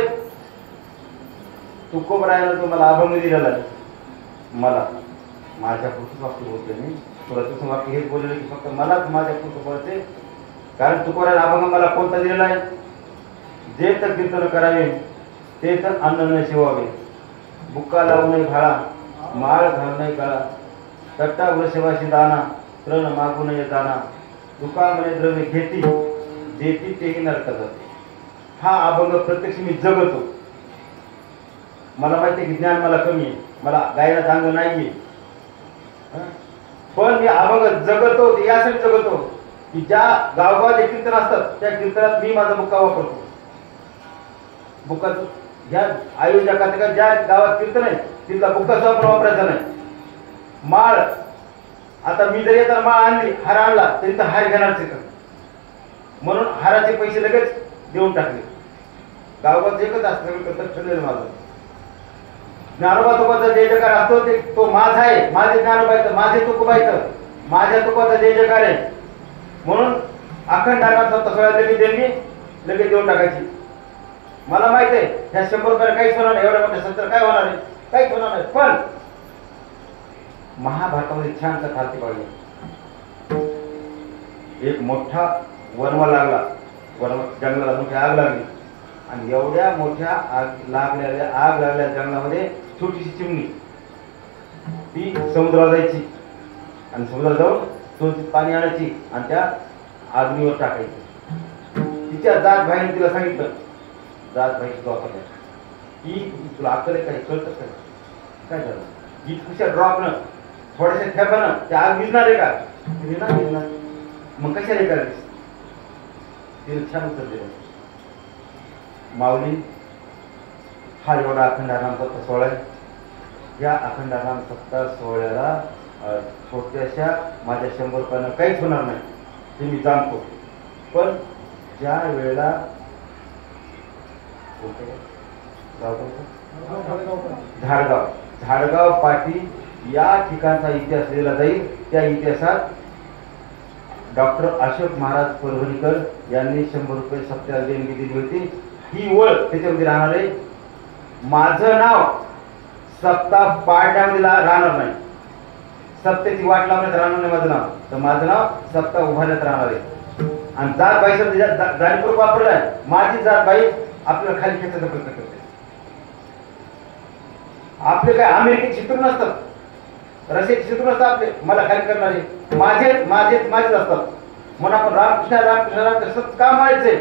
तुकोबरायानं तुम्हाला अभंग दिलेला आहे. मला माझ्या पुढचं वाक्य बोलते मी तुला तुझं वाक्य हेच बोललेलं की फक्त मलाच माझ्या पुढचं बोलते. कारण तुकोबराय अभंग मला कोणता दिलेला आहे? जे तर कीर्तन करावे ते तर अन्न न शिवावे, बुक्का लावू नये भाळा, माळ घालू नये काळा, तट्टा वृषवाशी दाना, तृण मागू नये दाना, दुका म्हणे द्रव्य घेती देती तेही नरका जाते. हा अभंग प्रत्यक्ष मी जगतो. मला माहिती आहे की ज्ञान मला कमी आहे, मला गायला चांगलं नाहीये, पण मी अभंग जगतो. यासाठी जगतो की ज्या गावगावात जे कीर्तन असतात त्या कीर्तनात मी माझा बुक्का वापरतो. बुक्का ज्या आयोजकाचा ज्या गावात कीर्तन आहे तिथला बुक्का सुद्धा आपण वापरायचा नाही. माळ आता मी जर येताना माळ आणली, हार आणला तरी तर हार घेणारच आहे. म्हणून हाराचे पैसे लगेच देऊन टाकले. गावात एकच असतं ठरलेलं माझं. ज्ञानोबा तुकोबाचा जय जयकार असतो ते तो माझा आहे, माझे ज्ञानोबाचं, माझे तुकोबाचं, माझ्या तुकोबाचा जय जयकार आहे. म्हणून अखंड नाम सप्तस्वळ्यात लगेच देणगी लगेच देऊन टाकायची. मला माहित आहे ह्या 100 रुपयाला काहीच होणार नाही, एवढ्या मोठ्या सत्र काय होणार आहे, काहीच होणार नाही. पण महाभारतामध्ये छान कथा आली पाहिजे. एक मोठा वनवा लागला, जंगलाला मोठी आग लागली आणि एवढ्या मोठ्या आग लागलेल्या जंगलामध्ये छोटीशी चिमणी ती समुद्राला जायची आणि समुद्रात जाऊन थोडीशी पाणी आणायची आणि त्या आगीवर टाकायची. तिच्या जात भाईने तिला सांगितलं, जात भाई ड्रॉप की तुला अक्कल काय कळतं काय झालं, ही कशा ड्रॉपनं थोड्याशा ठेपानं त्या आग विजणार आहे का, विजणार. मग कशाला करायची, तिने छान उत्तर दिलं, माऊली हा एवढा अखंडानाम सप्ताह सोहळा आहे. या अखंडानाम सप्ताह सोहळ्याला छोट्याशा माझ्या 100 रुपयानं काहीच होणार नाही हे मी जाणतो. पण ज्या वेळेला झाडगाव पाटी या ठिकाणचा इतिहास लिहिला जाईल. त्या इतिहासात डॉक्टर अशोक महाराज परभणीकर यांनी 100 रुपये सप्त्याला देणगी दिली होती. ही ओळ त्याच्यामध्ये राहणार आहे. माझं नाव सप्ताह पाडण्यामध्ये राहणार नाही, सप्त्याची वाट लावण्यात राहणार नाही माझं नाव, तर माझं नाव सप्ताह उभारण्यात राहणार आहे. आणि जात बाई शब्द जाणीवपूर्वक वापरलाय. माझी जात बाई आपल्याला खाली खेचायचा प्रयत्न करते. आपले काय अमेरिकेत चित्र नसतात, रशियाचे चित्र नसतात आपले मला खाली करणारे, माझेच असतात. म्हणून आपण रामकृष्ण का म्हणायचंय,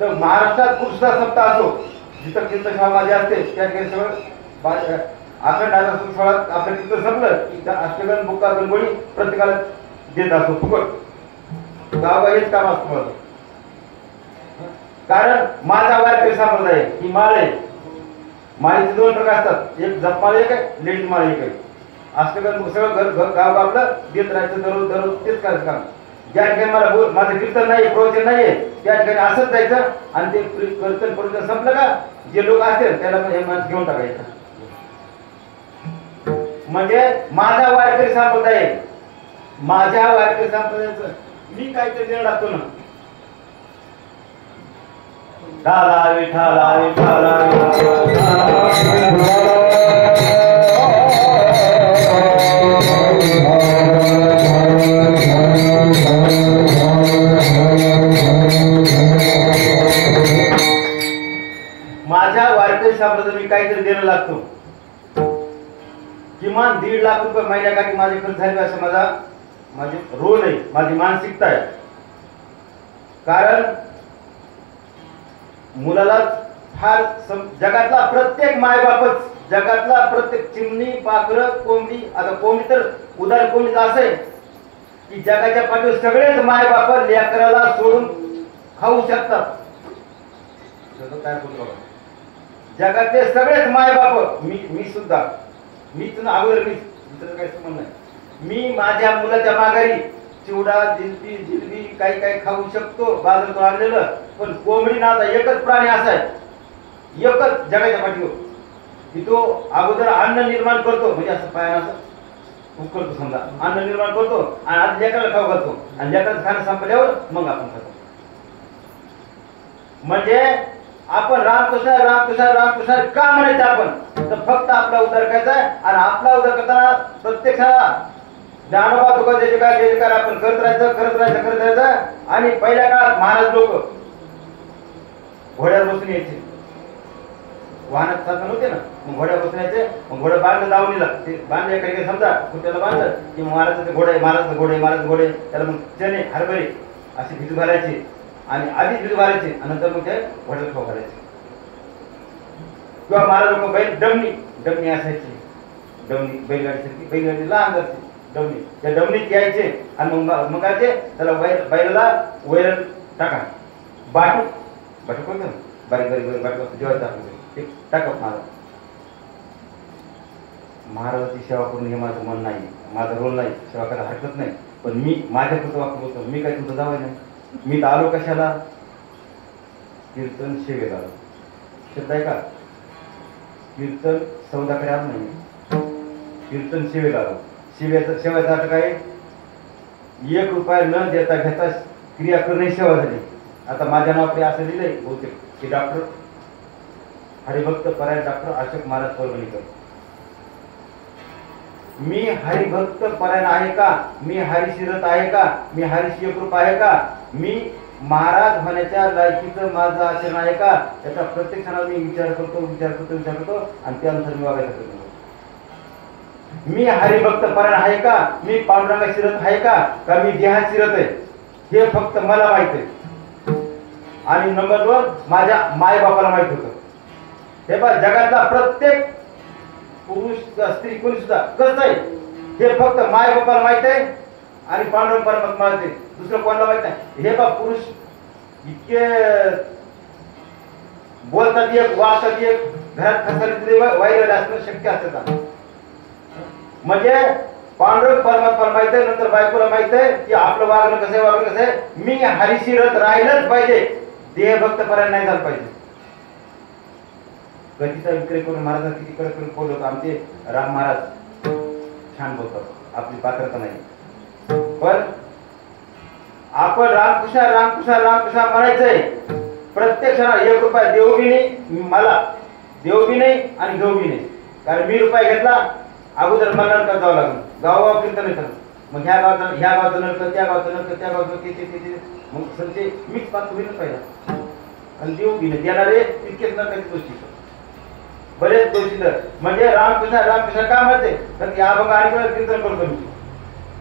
तर महाराष्ट्रात पुरुषा सप्ताह असो, जिथं कीर्तन माझे असते त्या ठिकाणी सगळं अखंड सोहळ्यात आपलं कीर्तन संपलं की अष्टगण बुक्का गणबोळी प्रत्येकाला देत असतो फुकट. गावा हेच काम असतं माझं. कारण माझा वारकरी संप्रदाय ही माळ आहे. माळीचे 2 प्रकार असतात, एक जपमाळ एक आहे, लेडीज माळ एक आहे. अष्टगण सगळं गाव आपलं देत राहायचं, दररोज तेच करायचं काम. ज्या ठिकाणी मला माझं कीर्तन नाही, प्रवचन नाहीये त्या ठिकाणी असंच जायचं आणि ते कीर्तन प्रवचन संपलं का जे लोक असतील त्याला हे माणसं घेऊन टाकायचं. म्हणजे माझा वारकरी संप्रदाय, माझ्या वारकरी संप्रदायाचं मी काहीतरी देणं लागतो ना. विठाला विठाला विठाला माझ्या वारकरी संप्रदायाला मी काहीतरी देणं लागतो. किमान 1.5 लाख रुपये महिन्याकाठी माझे खर्च झाले असं माझे रोल आहे, माझी मानसिकता आहे. कारण मुलाला फार जगातला प्रत्येक मायबापच, जगातला प्रत्येक चिमणी पाखरं कोंबडी, आता कोंबडी तर उदाहरण कोंबडीचं असं आहे की जगाच्या पाठीवर सगळेच मायबाप लेकराला सोडून खाऊ शकतात. काय बोलतो जगातले सगळेच मायबाप, मी सुद्धा, मीच ना अगोदर मीच, दुसरं काही संबंध नाही. मी माझ्या मुलाच्या माघारी चिवडा जिलबी काही खाऊ शकतो बाजारातून आणलेलं. पण कोंबडी नाचा एकच प्राणी असा आहे, एकच जगाच्या पाठीवर की तो अगोदर अन्न निर्माण करतो, म्हणजे असं पायानं असं करतो, समजा अन्न निर्माण करतो आणि आज लेकराला खाऊ घालतो आणि लेकराचं खाणं संपल्यावर मग आपण खातो. म्हणजे आपण रामकृष्ण रामकृष्ण रामकृष्ण का म्हणायचं आपण, तर फक्त आपला उद्धार करायचा आहे. आणि आपला उद्धार करताना प्रत्यक्षाला ज्ञानोबा तुका जयकार आपण करत राहायचं. आणि पहिल्या काळात महाराज लोक घोड्यावर बसून यायचे, वाहनात साधन होते ना, मग घोड्यावर बसून यायचे. मग घोडं बांधलं दावणीला, ते बांधले काही समजा त्याला बांधलं की महाराजाचे घोडे महाराज घोडे त्याला मग चणे हरभरे असे भिजू घालायचे आणि आधीच भिजू घालायचे आणि नंतर मग ते घोड्याला खाऊ घालायचे. किंवा महाराज लोक डमणी असायची, बैलगाडी लहान जायची डमणी, त्या डमणीत यायचे आणि मग काय ते त्याला बैलाला वैरण टाका, बाटू कोणतं बारीक बाटू जेवायचं ते टाका. महाराजाची सेवा करून हे माझं मन नाही, माझा रोल नाही, सेवा करायला हरकत नाही. पण मी माझ्यापुरतं वापर होतो, मी काय तुमचं जावं नाही. मी तर आलो कशाला, कीर्तन सेवेला आलो. शब्द आहे का, कीर्तन सौदाकडे आलो नाही, कीर्तन सेवेला आलो. सेवेचा अर्थ काय? 1 रुपया न देता घेता क्रिया करणे सेवा झाली. आता माझ्या नावाकडे असं लिहिलंय बहुतेक की डॉक्टर हरिभक्त परायण डॉक्टर अशोक महाराज परभणीकर. मी हरिभक्त परायण आहे का? मी हरिशिरत आहे का? मी हरिशियकृप आहे का? मी महाराज होण्याच्या लायकीचं माझं आचरण आहे का? याचा प्रत्येक क्षणाला मी विचार करतो आणि त्यानुसार मी वागायचा प्रयत्न करतो. मी हरिभक्त परायण आहे का? मी पांडुरंगा शिरत आहे का मी देहा शिरत आहे? हे फक्त मला माहित आहे. आणि नंबर 2 माझ्या माय बापाला माहित होतं. हे बघ, जगातला प्रत्येक पुरुष स्त्री कोणी सुद्धा कसं आहे हे फक्त माय बापाला माहित आहे आणि पांडुरंग परमात्मा माहित आहे, दुसरं कोणाला माहित नाही. हे बघ, पुरुष इतके बोलतात एक, वागतात एक, घरात खसायला वाईट असणं शक्य असतं का? म्हणजे पांडुरंग परमात्माला माहित आहे, नंतर बायकोला माहित आहे की आपलं वागणं कसं आहे. मी हरिशिरत राहिलंच पाहिजे, देहभक्त परायण नाही झालं पाहिजे. गतीचा विक्रय करून महाराज किती कडक करून बोलत. आमचे राम महाराज छान बोलतात, आपली पात्रता नाही. पण आपण रामकृष्ण रामकृष्ण रामकृष्ण म्हणायचंय प्रत्येक क्षणाला. 1 रुपया देऊ बी नाही, मला देऊ बी नाही आणि घेऊ बी नाही. कारण मी रुपया घेतला अगोदर मला नरकात जावं लागलं, गावगाव कीर्तन करत. मग ह्या गावचं नरक, त्या गावचं नरक, त्या गावचं ते मग संते मीच पात्र होईलच पाहिजे. आणि देऊ बी नाही देणारे तितकेच नरकाची गोष्टी, बरेच गोष्टी. म्हणजे रामकृष्ण रामकृष्ण का म्हणते? तर या बघा आणि कीर्तन करतो मी.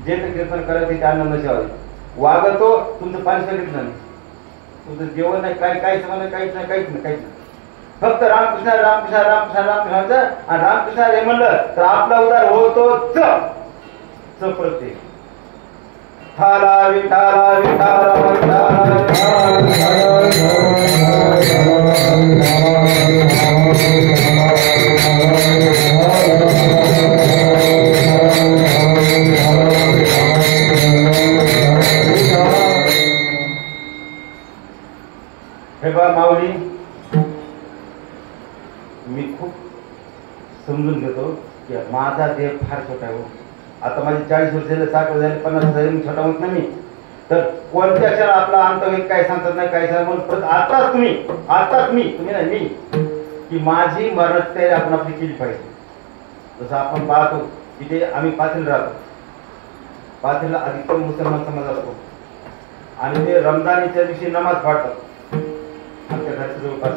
जे ते कीर्तन करत ते आनंद सेवा वागतो. तुमचं पाणी सांगितलं नाही, तुमचं जेवण नाही, काही समज काहीच नाही. फक्त रामकृष्ण रामकृष्ण रामकृष्ण रामकृष्ण. आणि रामकृष्ण हे म्हणलं तर आपला उद्धार होतो च प्रत्येक. ठाला विठाला विठाला हे बा माऊली, मी खूप समजून घेतो की माझा देह फार छोटा आहे. आता माझे 40 वर्ष झाले, 60 वर्ष झाले, 50 वर्ष झाले, मी छोटा होत नाही मी. तर कोणत्या क्षणात आपला अंत होईल काय सांगतात नाही, काय सांग म्हणून आताच तुम्ही नाही मी की माझी मरणतयारी आपण आपली केली पाहिजे. जसं आपण पाहतो तिथे आम्ही पाथरीला राहतो. पाथरीला अधिकतम मुसलमान समाज असतो आणि ते रमजानीच्या दिवशी नमाज पाडतात आमच्या घरच्या जवळपास.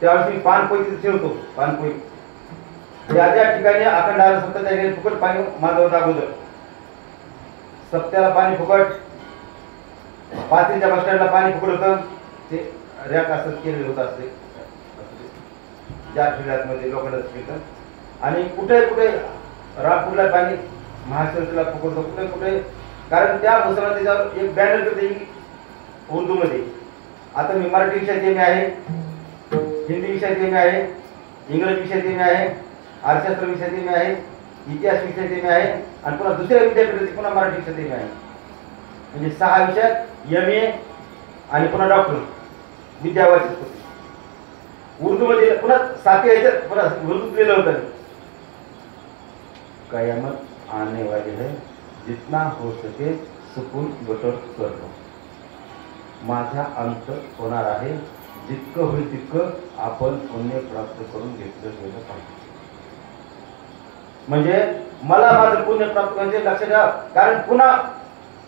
त्यावेळेस मी पानपोई ठेवतो. पानपोई ज्या ठिकाणी अखंड आलं सप्त्या त्या ठिकाणी फुकट पाणी माझं होतं अगोदर. सप्त्याला पाणी फुकट, पाथरीच्या बस स्टँडला पाणी फुकट होतं. ते रॅक असं केलेलं होतं असते ज्या फिल्डामध्ये लोखंडाचं कीर्तन. आणि कुठे कुठे रामपूरला पाणी महाशिवरात्रीला फुकट होतं, कुठे कारण त्या मुसलमान त्याच्यावर एक बॅनर होते उर्दूमध्ये. आता मी मराठी विषयात एम आहे, हिंदी विषयात एम आहे, इंग्रजी विषयात एम आहे, अर्थशास्त्र विषयात एम आहे, इतिहास विषयात एम आहे आणि पुन्हा दुसऱ्या विद्यापीठात पुन्हा मराठी विषयात एम आहे. म्हणजे 6 विषयात MA आणि पुन्हा डॉक्टर विद्यावाचक होते. उर्दूमध्ये पुन्हा 7 याच्यात पुन्हा उर्दूत लिहिलं होतं कयामत आने वाली है जितना हो सके सुकून बटर कर लो. माझा अंत होणार आहे, जितकं होईल तितकं आपण पुण्य प्राप्त करून घेतलं गेलं पाहिजे. म्हणजे मला माझं पुण्य प्राप्त करायचे लक्षात ठेवा. कारण पुन्हा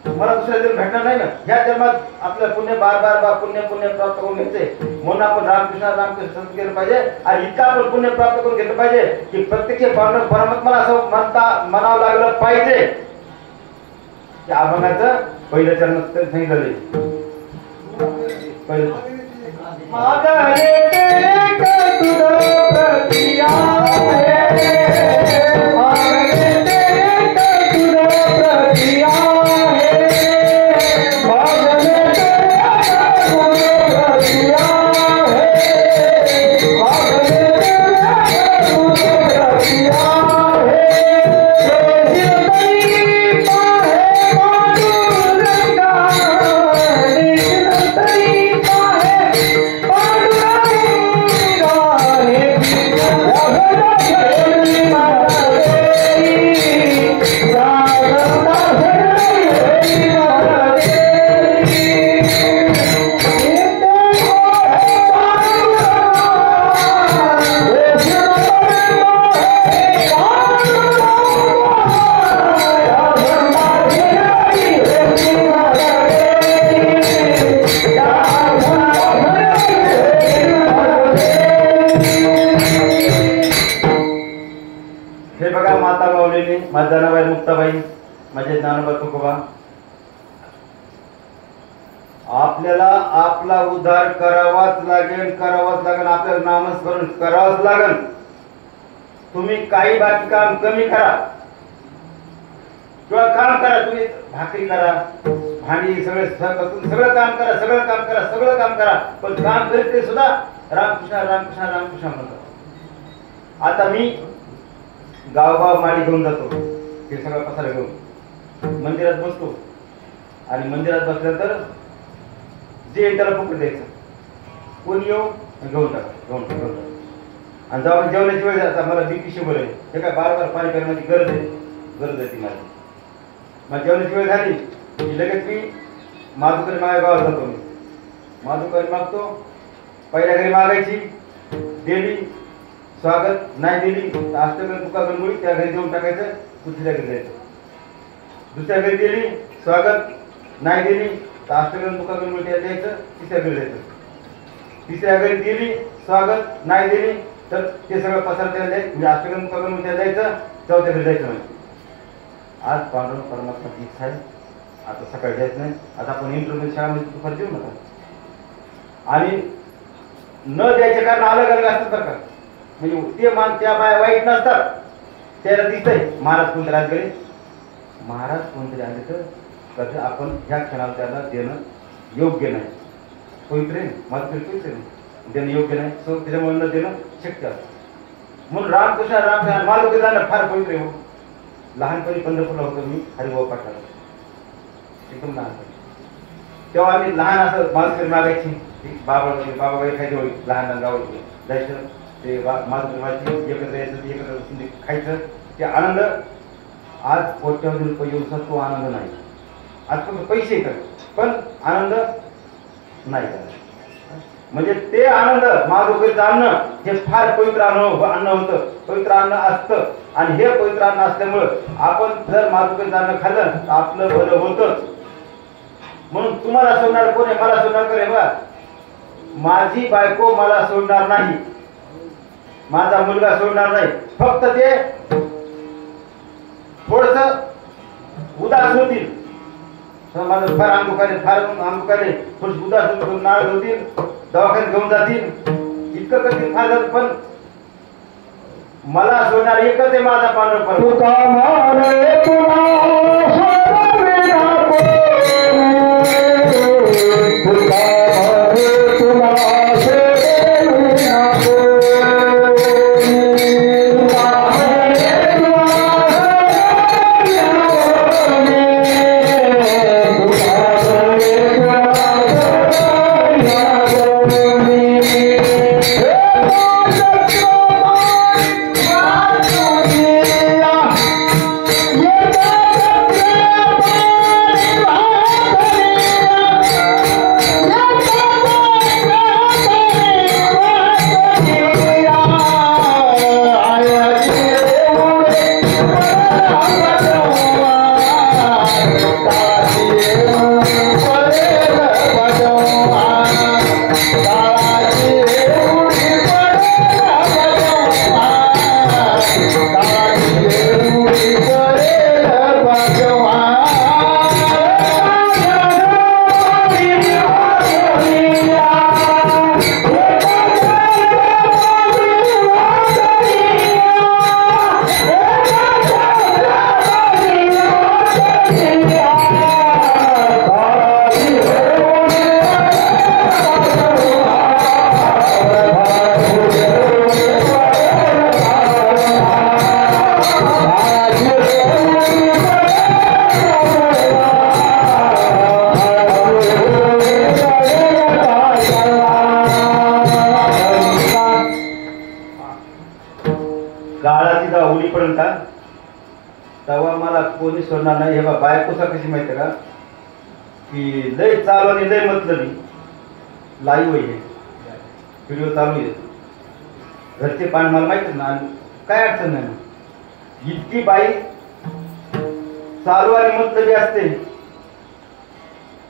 मला दुसऱ्या जन्म भेटणार नाही ना. ह्या जन्मात आपलं पुण्य बार पुण्य प्राप्त करून घ्यायचे. म्हणून आपण रामकृष्ण रामकृष्ण केलं पाहिजे. आणि इतकं आपण पुण्य प्राप्त करून घेतलं पाहिजे की प्रत्यक्ष परमात्माला असं म्हणावं लागलं पाहिजे की अभंगाचं पहिलं चरण सांगितलं. पहिलं पांडुरंग ज्ञानोबा तुकोबा, आपल्याला आपला उद्धार करावाच लागेल आपल्याला नामस्मरण करावंच लागेल. तुम्ही काही बाकी काम कमी करा किंवा काम करा, तुम्ही भाकरी करा, भांडी सगळं काम करा, पण काम करीत ते सुद्धा रामकृष्ण रामकृष्ण रामकृष्ण म्हणतात. आता मी गावगाव माळी घेऊन जातो, हे सगळं पसारा घेऊन मंदिरात बसतो आणि मंदिरात बसल्यानंतर जे त्याला पकडून द्यायचं, कोणी येऊ घेऊन टाका. आणि जेव्हा जेवणाची वेळ जाता, मला बीपी शुगर आहे, हे काय बार पाणी करण्याची गरज आहे ती माझी. मग जेवणाची वेळ झाली की लगेच मी माधुकरी माझ्या गावात जातो. मी माधुकरी मागतो, पहिल्या घरी मागायची, दिली स्वागत, नाही दिली अष्टगण तुका गणगुळी त्या घरी देऊन टाकायचं, दुसऱ्या घरी जायचं. दुसऱ्या घरी दिली स्वागत, नाही दिली तर अष्टगण तुका गणगुळी त्या द्यायचं, तिसऱ्या घरी जायचं. तिसऱ्या घरी दिली स्वागत, नाही दिली तर ते सगळं पसार त्याला द्यायचं, म्हणजे अष्टगण तुका गणगुळी त्या द्यायचं, चौथ्या घरी जायचं. म्हणजे आज पांडुरंग परमात्मा तीच आहे. आता सकाळी जायचं नाही, आता आपण इंटरव्ह्यू शाळेमध्ये दुपारी देऊ नका. आणि न द्यायचे कारण अलग अलग असतात बरं का, म्हणजे ते मान त्या बाया वाईट नसतात, त्याला दिसतंय महाराज कोणतरी आज गेले, महाराज कोणतरी आले तर कसं आपण ह्या क्षणाला त्याला देणं योग्य नाही. पवित्र आहे माझं पवित्र आहे, देणं योग्य नाही, सो त्याच्यामुळे न देणं शक्य असतं. म्हणून रामकृष्ण रामकृष्ण माझं जाणं फार पवित्र आहे. लहानपणी पंढरपूरला होतो मी, हरिभाऊ पाठवला एकदम लहानपणी. तेव्हा आम्ही लहान असं माणूस मागायची, बाबा वगैरे खायचे, होईल लहान गावात जायचं, ते माझी एकत्र यायचं, एकत्र खायचं, ते आनंद आज कोट्यावधी रुपये येऊन तो आनंद नाही. आज फक्त पैसे येतात पण आनंद नाही करत. म्हणजे ते आनंद माधुकरीचं अन्न हे फार पवित्र अन्न होतं, पवित्र अन्न असतं. आणि हे पवित्र अन्न असल्यामुळं आपण जर माधुकरीचं अन्न खाल्लं तर आपलं बरं होतं. म्हणून तुम्हाला सोडणार कोण आहे, मला सोडणार करे बा, माझी बायको मला सोडणार नाही, माझा मुलगा सोडणार नाही. फक्त ते थोडस उदास होतील, माझं फार अंग दुखायले थोडस उदास होतील, नाराज होतील, दवाखान्यात घेऊन जातील, इतकं करतील फार झालं, पण मला सोडणार एकच आहे माझा पांडुरंग. तेव्हा मला कोणी सोडणार नाही. हे बा बायकोसा कशी माहिती का, की लय चालू आणि लय मतलबी, लाईव्ह आहे, व्हिडिओ चालू आहे, घरचे पाणी मला माहितीच ना, काय अडचण नाही. इतकी बाई चालू आणि मतलबी असते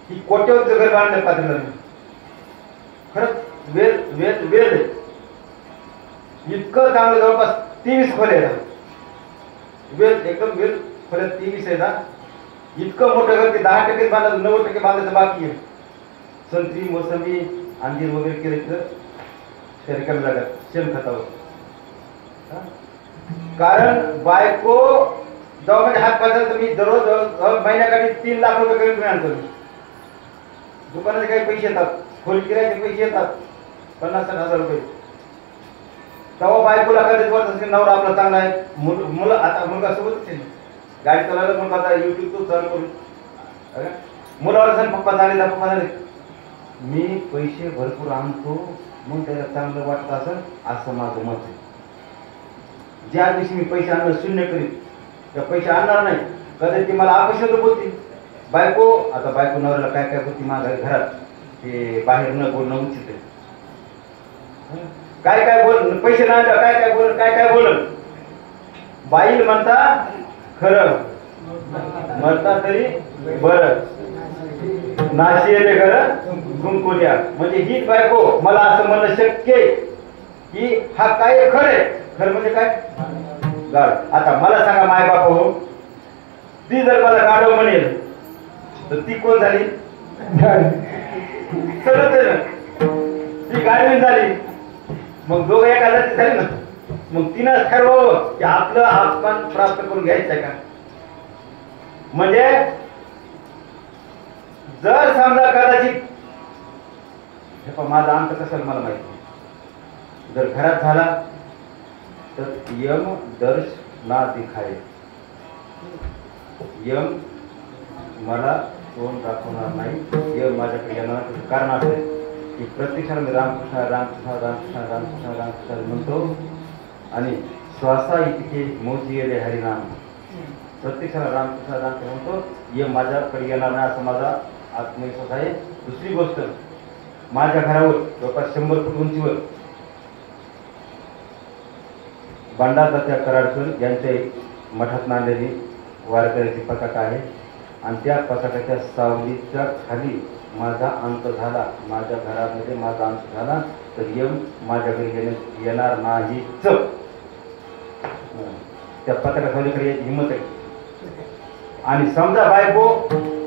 की कोट्यावरचं घर बांधलं पात्र. खरंच वेळ वेळ वेळ आहे, इतकं चांगलं, जवळपास 23 खोल्या आहेत. वेळ एकदम वेळ खोल्यात 23 आहे ना. इतकं मोठं घर ते 10% बांधायचं, 90% बांधायचं बाकी आहे. संत्री, मोसंबी, अंजीर वगैरे केले तर त्या रिकाम्या जागात शेणखतावर. कारण बायको जेव्हा म्हणजे हात पाजायला तर मी दररोज महिन्याकाठी 3 लाख रुपये कमी आणतो. दुकानाचे काही पैसे येतात, खोली किरायचे पैसे येतात 50-60 रुपये. तेव्हा बायकोला कधीच वाटत असेल नवरा आपला चांगला आहे. मुलं आता मुलगा सोबतच आहे, गाडी चालवलं मग आता युट्यूब तो चालू करून मुलाला सांग पप्पा झाले ना, पप्पा झाले. मी पैसे भरपूर आणतो मग त्याला चांगलं वाटत असेल असं माझं मत आहे. ज्या दिवशी मी पैसे आणणं शून्य करीन, त्या पैसे आणणार नाही, कदाचित मला अपशब्द बोलतील. बायको आता बायको नवऱ्याला काय काय बोलती माझ्या घरात ते बाहेर न बोलणं उचित आहे. काय काय बोल, पैसे नाही काय काय बोल, काय काय बोल. बाईल म्हणता खरं, म्हणता तरी बरं, नाशी येते खरं कुंकुल्या. म्हणजे हीच बायको मला असं म्हणणं शक्य आहे की हा काय खरं, खरं म्हणजे काय गाड. आता मला सांगा माय बाप हो, ती जर मला गाडव म्हणेल तर ती कोण झाली? सरळ ती गाडवी झाली. मग दोघं एका जाती झाली ना. मग तिनं ठरवावं की आपलं आत्मान प्राप्त करून घ्यायचं का. म्हणजे जर समजा कदाचित हे पण माझा अंत कसं मला माहिती, जर घरात झाला तर यम दर्श ना दिखाए, यम मला तोंड दाखवणार नाही, यम माझ्याकडे येणार. कारण असं आहे की प्रत्यक्षाला मी रामकृष्ण रामकृष्ण रामकृष्ण रामकृष्ण रामकृष्ण म्हणतो आणि श्वासा इतके मोजी गेले हरिनाम. प्रत्यक्षाला रामकृष्ण रामकृष्ण म्हणतो, यम माझ्याकडे येणार नाही असा माझा आत्मविश्वास आहे. दुसरी गोष्ट, माझ्या घरावर जवळपास 100 फूट उंचीवर बंडातात्या कराडकर यांच्या मठात नांदलेली वारकऱ्याची पताका आहे आणि त्या पताकाच्या सावलीच्या खाली माझा अंत झाला, माझ्या घरामध्ये माझा अंत झाला तर यम माझ्याकडे येणार नाहीच. त्या पताका सावलीकडे यायची हिंमत आहे. आणि समजा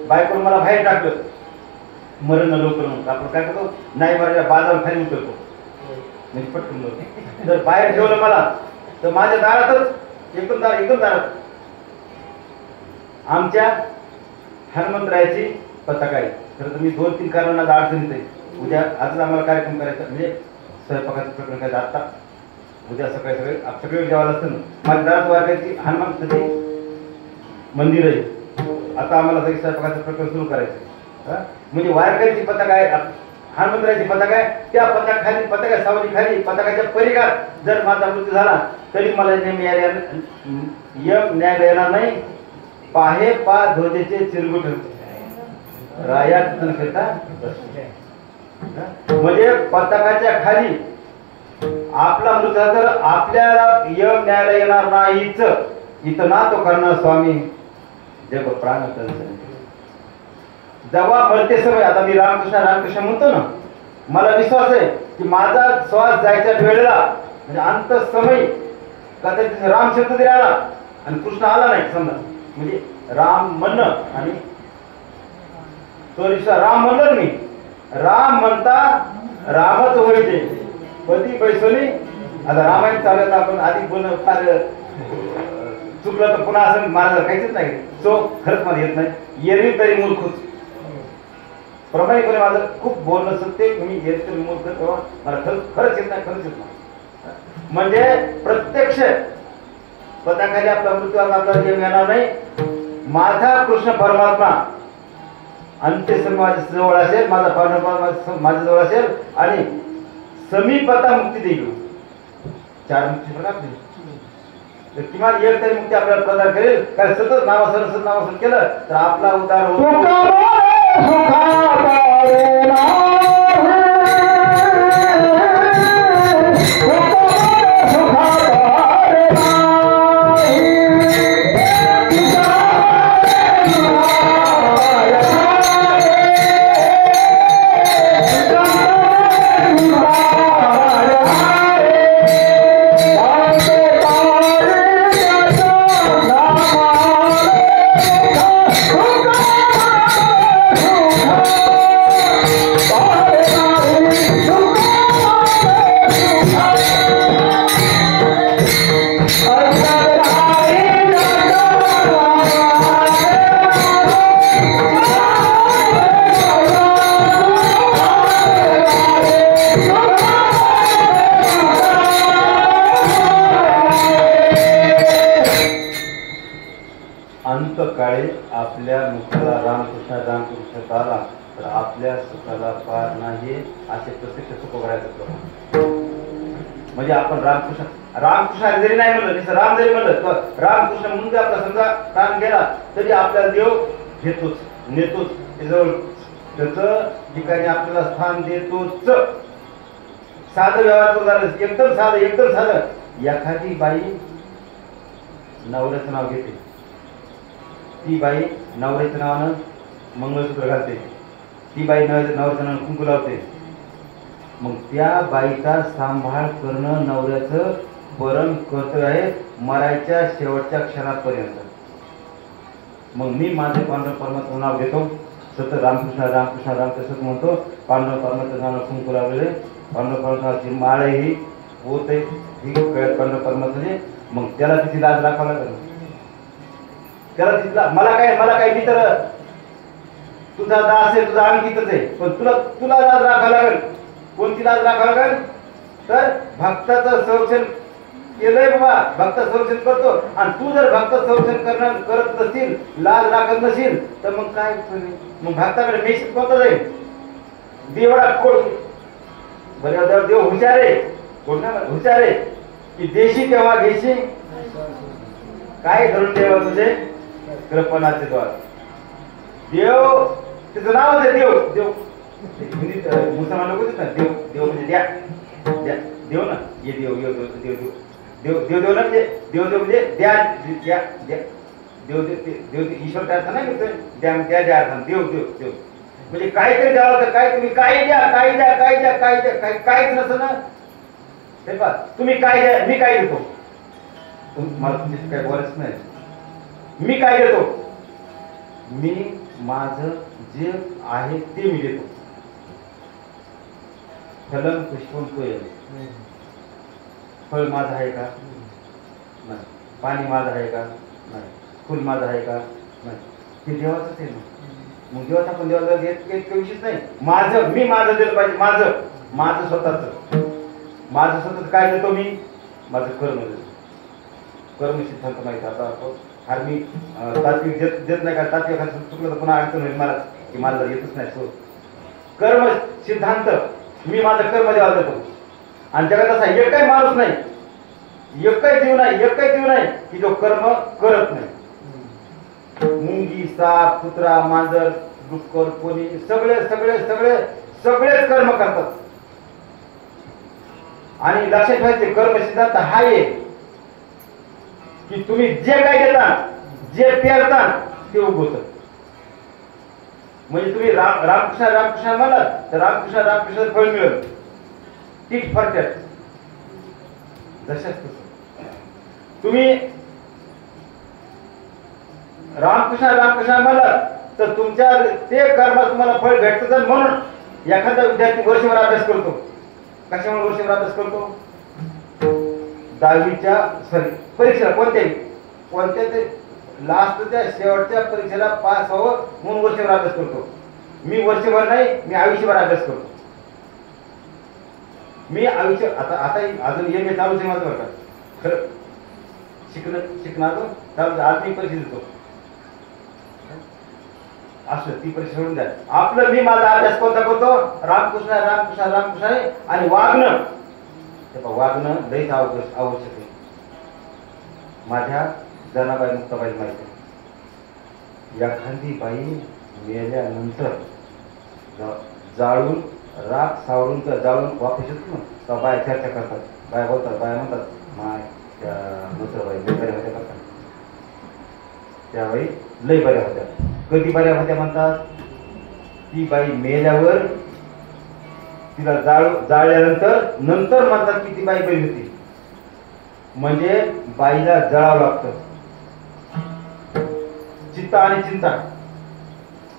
बायको मला बाहेर टाकलं, मरण लवकर म्हणून आपण काय करतो, नाही माझ्या बाजारात खाली उतरतो म्हणजे पटकन. जर बाहेर ठेवलं मला तर माझ्या दारातच एकदम दारात आमच्या हनुमंतरायाची पताका आहे. खरं तर मी 2-3 कारणांना अडचणीत आहे. उद्या आजच आम्हाला कार्यक्रम करायचा म्हणजे स्वयंपाकाचं प्रकरण करायचं. आता उद्या सकाळी सगळे जेवायला असतं ना. माझ्या दारात वारकायची हनुमान मंदिर आहे. आता आम्हाला सगळी स्वयंपाकाचं प्रकरण सुरू करायचं. म्हणजे वारकऱ्याची पताका आहे, हनुमंतरायाची पताका आहे. त्या पताकाखाली, पताका सावली खाली, पताकाच्या परिघात जर माझा मृत्यू झाला तरी मला यम न्याय येणार नाही. पाहे पा ध्वजेचे चिरगुट रायात फिरता. म्हणजे पताकाच्या खाली आपला मृत्यू झाला तर आपल्याला यम न्यायला येणार नाहीच. इथं ना तो करणार स्वामी जग प्राण. जेव्हा मरते समय, आता मी रामकृष्ण रामकृष्ण म्हणतो ना, मला विश्वास आहे की माझा श्वास जायच्या वेळेला म्हणजे अंत समय कदाचित राम शब्द तरी आला आणि कृष्ण आला नाही समजा, म्हणजे राम म्हणणं आणि तो राम म्हणलं मी, राम म्हणता रामच होईल पती बैसोनी. आता रामायण चालत आपण आधी बोलणं फार चुकलं तर पुन्हा असं मला काहीच नाही. सो खरंच मला येत नाही, येरी तरी मूर्खच. प्रामाणिकपणे माझं खूप बोलणं सत्य, मी येत तरी मूर्ख, तेव्हा मला खरंच येत नाही, खरंच येत नाही. म्हणजे प्रत्यक्ष पदाखाली आपला मृत्यू आपला जीव येणार नाही. माझा कृष्ण परमात्मा अंत्यसम माझ्या जवळ असेल, माझा परमात्मा माझ्या जवळ असेल आणि समीपता मुक्ती देईल. 4 मुक्ती प्रकार तर किमान एक तरी मुक्ती आपल्याला प्रदान करेल. कारण सतत नावासर केलं तर आपला उद्धार होतो. Oh, आपल्या मुखाला रामकृष्ण रामकृष्ण आला तर आपल्या सुखाला पार नाही असे प्रत्यक्ष सुख करायचं. म्हणजे आपण रामकृष्ण रामकृष्ण जरी नाही म्हणलं नुसतं राम जरी म्हणलं तर रामकृष्ण म्हणून आपला समजा प्राण गेला तरी आपल्याला देव घेतोच नेतोच त्याजवळ त्याचं ठिकाणी आपल्याला स्थान देतोच. साधं व्यवहार झालं एकदम साधं. एखादी बाई नवऱ्याचं नाव घेते, ती बाई नवऱ्याच्या नावानं मंगळसूत्र घालते, ती बाई नवऱ्याच्या नावानं कुंकू लावते. मग त्या बाईचा सांभाळ करणं नवऱ्याचं परम कर्तव्य आहे मरायच्या शेवटच्या क्षणापर्यंत. मग मी माझे पांडव परमात्मा नाव घेतो, सतत रामकृष्ण रामकृष्ण रामकृष्ण म्हणतो. पांडव परमात्मा नावानं कुंकू लावलेले पांडव परमात्माची माळही होते ही कळत पांडव परमात्माने. मग त्याला तिची लाज राखावं लागेल. त्याला तिथला मला काय मी तर तुझा दास आहे, तुझा अंकितच आहे, पण तुला लाज राखावं लागेल. कोणती लाज राखावं लागेल तर भक्ताचं संरक्षण केलंय बाबा, भक्त संरक्षण करतो. आणि तू जर भक्त संरक्षण करत नसशील, लाज राखत नसशील तर मग काय मग भक्ताकडे मेसेज कोणता जाईल. देवडा कोण बरोबर देव हुशार आहे, कोण हुशार आहे की देशी तेव्हा घेशी काय धरून देवा तुझे कृपणाचे द्वार. देव त्याचं नाव आहे देव. देव हिंदीत मुसलमान लोक ना देव देव म्हणजे द्या द्या देव ना ये देव देव देव देव देव देव देव ना म्हणजे देव देव म्हणजे द्या द्या द्या देव देव ईश्वर काय अर्थ नाही द्या द्या द्या अर्थ देव देव देव म्हणजे काहीतरी द्यावं तर काय तुम्ही काय द्या काय द्या काय द्या काय द्या काय काहीच नसतं ना. हे पहा तुम्ही काय द्या मी काय देतो मला तुमच्याशी काय बोलायच नाही. मी काय देतो मी माझं जे आहे ते मी देतो. फलम पुष्पम तोयम फळ माझं आहे का नाही, पाणी माझं आहे का नाही, फुल माझं आहे का नाही, ते देवाचंच आहे ना. मग देवाचा पण देवाचा घेत विषयच नाही. माझं मी माझं दिलं पाहिजे. माझं स्वतःच काय देतो मी माझं कर्म देतो. कर्म सिद्धांत माहिती आता फार मी तात्विक देत नाही का तात्विक चुकलं तर पुन्हा अडचण होईल मला की मला येतच नाही. सो कर्म सिद्धांत मी माझं कर्म देवाला देतो. आणि जगात असा एकही माणूस नाही, एकही जीव नाही की जो कर्म करत नाही. मुंगी साप कुत्रा मांजर डुक्कर कोणी सगळे सगळे सगळे सगळेच कर्म करतात. आणि लक्षात ठेवायचे कर्म सिद्धांत हा आहे की तुम्ही जे काय देता जे पेरता ते उगवतं. म्हणजे तुम्ही रामकृष्ण रामकृष्ण म्हणालात तर रामकृष्ण रामकृष्ण फळ मिळेल. टीट फॉर टॅट जशाच तसं तुम्ही रामकृष्ण रामकृष्ण म्हणालात तर तुमच्या ते कर्म तुम्हाला फळ भेटतं. म्हणून एखादा विद्यार्थी वर्षभर अभ्यास करतो. कशामुळे वर्षभर अभ्यास करतो 10वीच्या परीक्षेला कोणत्या ते लास्टच्या शेवटच्या परीक्षेला पास व्हावं म्हणून वर्षभर अभ्यास करतो. मी वर्षभर नाही मी आयुष्यभर अभ्यास करतो. मी आयुष्य आता अजून MA चालूच आहे माझं बरं का. खरं शिकणार चालू आज मी परीक्षा देतो असं ती परीक्षा सोडून द्या. आपलं मी माझा अभ्यास कोणता करतो रामकृष्ण रामकृष्ण रामकृष्ण आणि वागणं लईच आवश्यक आहे. माझ्या जनाबाई मुक्ताबाई माहिती आहे. एखादी बाई मेल्यानंतर जाळून राख सावरून तर जाळून वापस येतो ना तर बाया चर्चा करतात. बाया बोलतात बाया म्हणतात माय त्या मुक्ताबाई लई बऱ्या होत्या करतात. त्यावेळी लई बऱ्या होत्या. कधी बऱ्या होत्या म्हणतात ती बाई मेल्यावर तिला जाळल्यानंतर म्हणतात की ती बाई बरी होती. म्हणजे बाईला जळावं लागतं. चित्ता आणि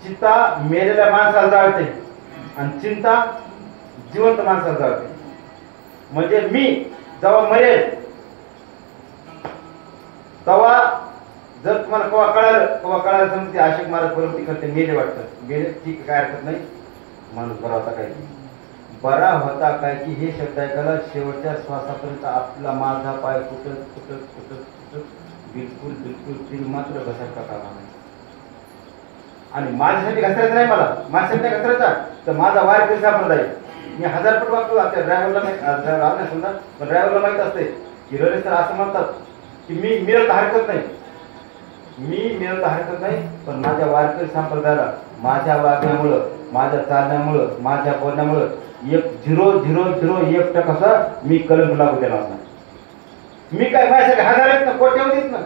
चिंता मेलेल्या माणसाला जाळते आणि चिंता जिवंत माणसाला जाळते. म्हणजे मी जेव्हा मरेल तेव्हा जर तुम्हाला केव्हा कळालं समजते आशिक महाराज परमती करते मेले वाटतं मेले ठीक काय हरकत नाही. माणूस बरा होता काय की हे शब्द ऐकायला शेवटच्या श्वासापर्यंत आपला माझा पाय कुठत बिलकुल तिल मात्र घसरता कामा नाही. आणि माझ्यासाठी घसरायचं नाही, मला माझ्यासाठी नाही घसरायचा तर माझा वारकरी संप्रदाय मी 1000 पट वागतो. आपल्या ड्रायव्हरला नाही समजा, पण ड्रायव्हरला माहित असते की ररे सर असं म्हणतात की मी मिळत हरकत नाही, मी मिळत हरकत नाही, पण माझ्या वारकरी संप्रदायाला माझ्या वागण्यामुळं, माझ्या चालण्यामुळं, माझ्या बोलण्यामुळं 0.001% मी कलंक लागू देणार नाही. मी काय माझ्यासाठी 1000 आहेत ना, कोट्यावधीच ना,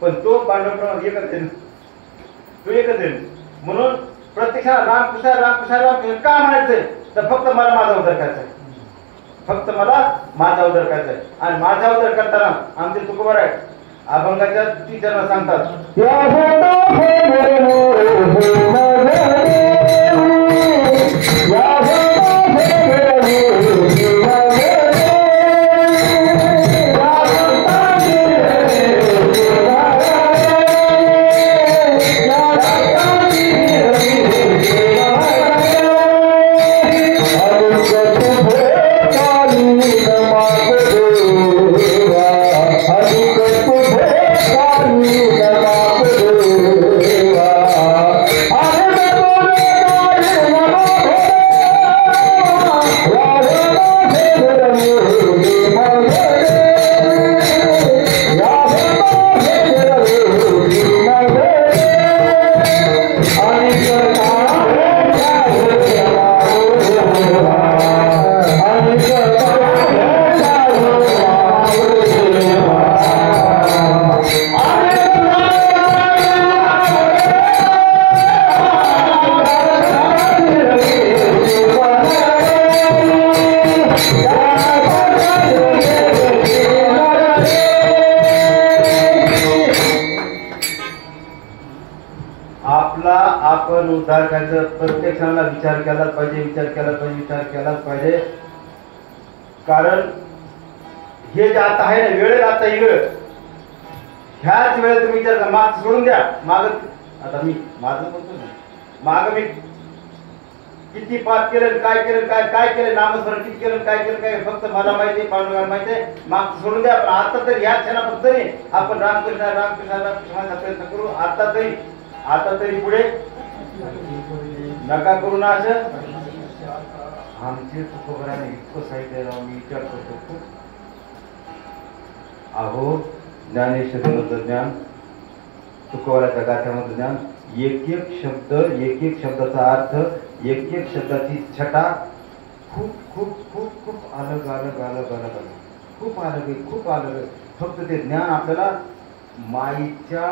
पण तो पांडवप्रमाण एकच आहे, तो एकच आहे. म्हणून प्रत्यक्षात रामकृष्ण रामकृष्ण रामकृष्ण का म्हणायचंय तर फक्त मला माझा उद्धार करायचा आहे, फक्त मला माझा उद्धार करायचा आहे. आणि माझा उद्धार करताना आमचे तुकोबार आहे अभंगाच्या टीचरला सांगतात आपण उद्धार करायचं प्रत्येक क्षणाला विचार केलाच पाहिजे, विचार केलाच पाहिजे, विचार केलाच पाहिजे. कारण हे जे आता आहे ना वेळ, आता ही वेळ, ह्याच वेळेत तुम्ही विचार करा, माग सोडून द्या. माग आता मी माझं बोलतो ना, माग मी किती पाप केलं, काय केलं, काय केलं, नामस्मरण किती केलं, काय केलं, काय फक्त मला माहिती आहे, पांडुरंगाला माहिती आहे. माग सोडून द्या. पण आता तरी ह्या क्षणापासून तरी आपण रामकृष्ण रामकृष्ण रामकृष्ण प्रयत्न करू. आता तरी पुढे नका करू ना असं. आमचे तुकोबाराने इतकं साहित्य मी विचार करतो खूप. अहो ज्ञानेश्वरीमधलं ज्ञान, तुकोबाराच्या गाथ्यामधलं ज्ञान, एक एक शब्द, एक एक शब्दाचा अर्थ, एक एक शब्दाची छटा खूप खूप खूप खूप अलग अलग अलग अलग अलग खूप अलग आहे, खूप अलग आहे. फक्त ते ज्ञान आपल्याला माईच्या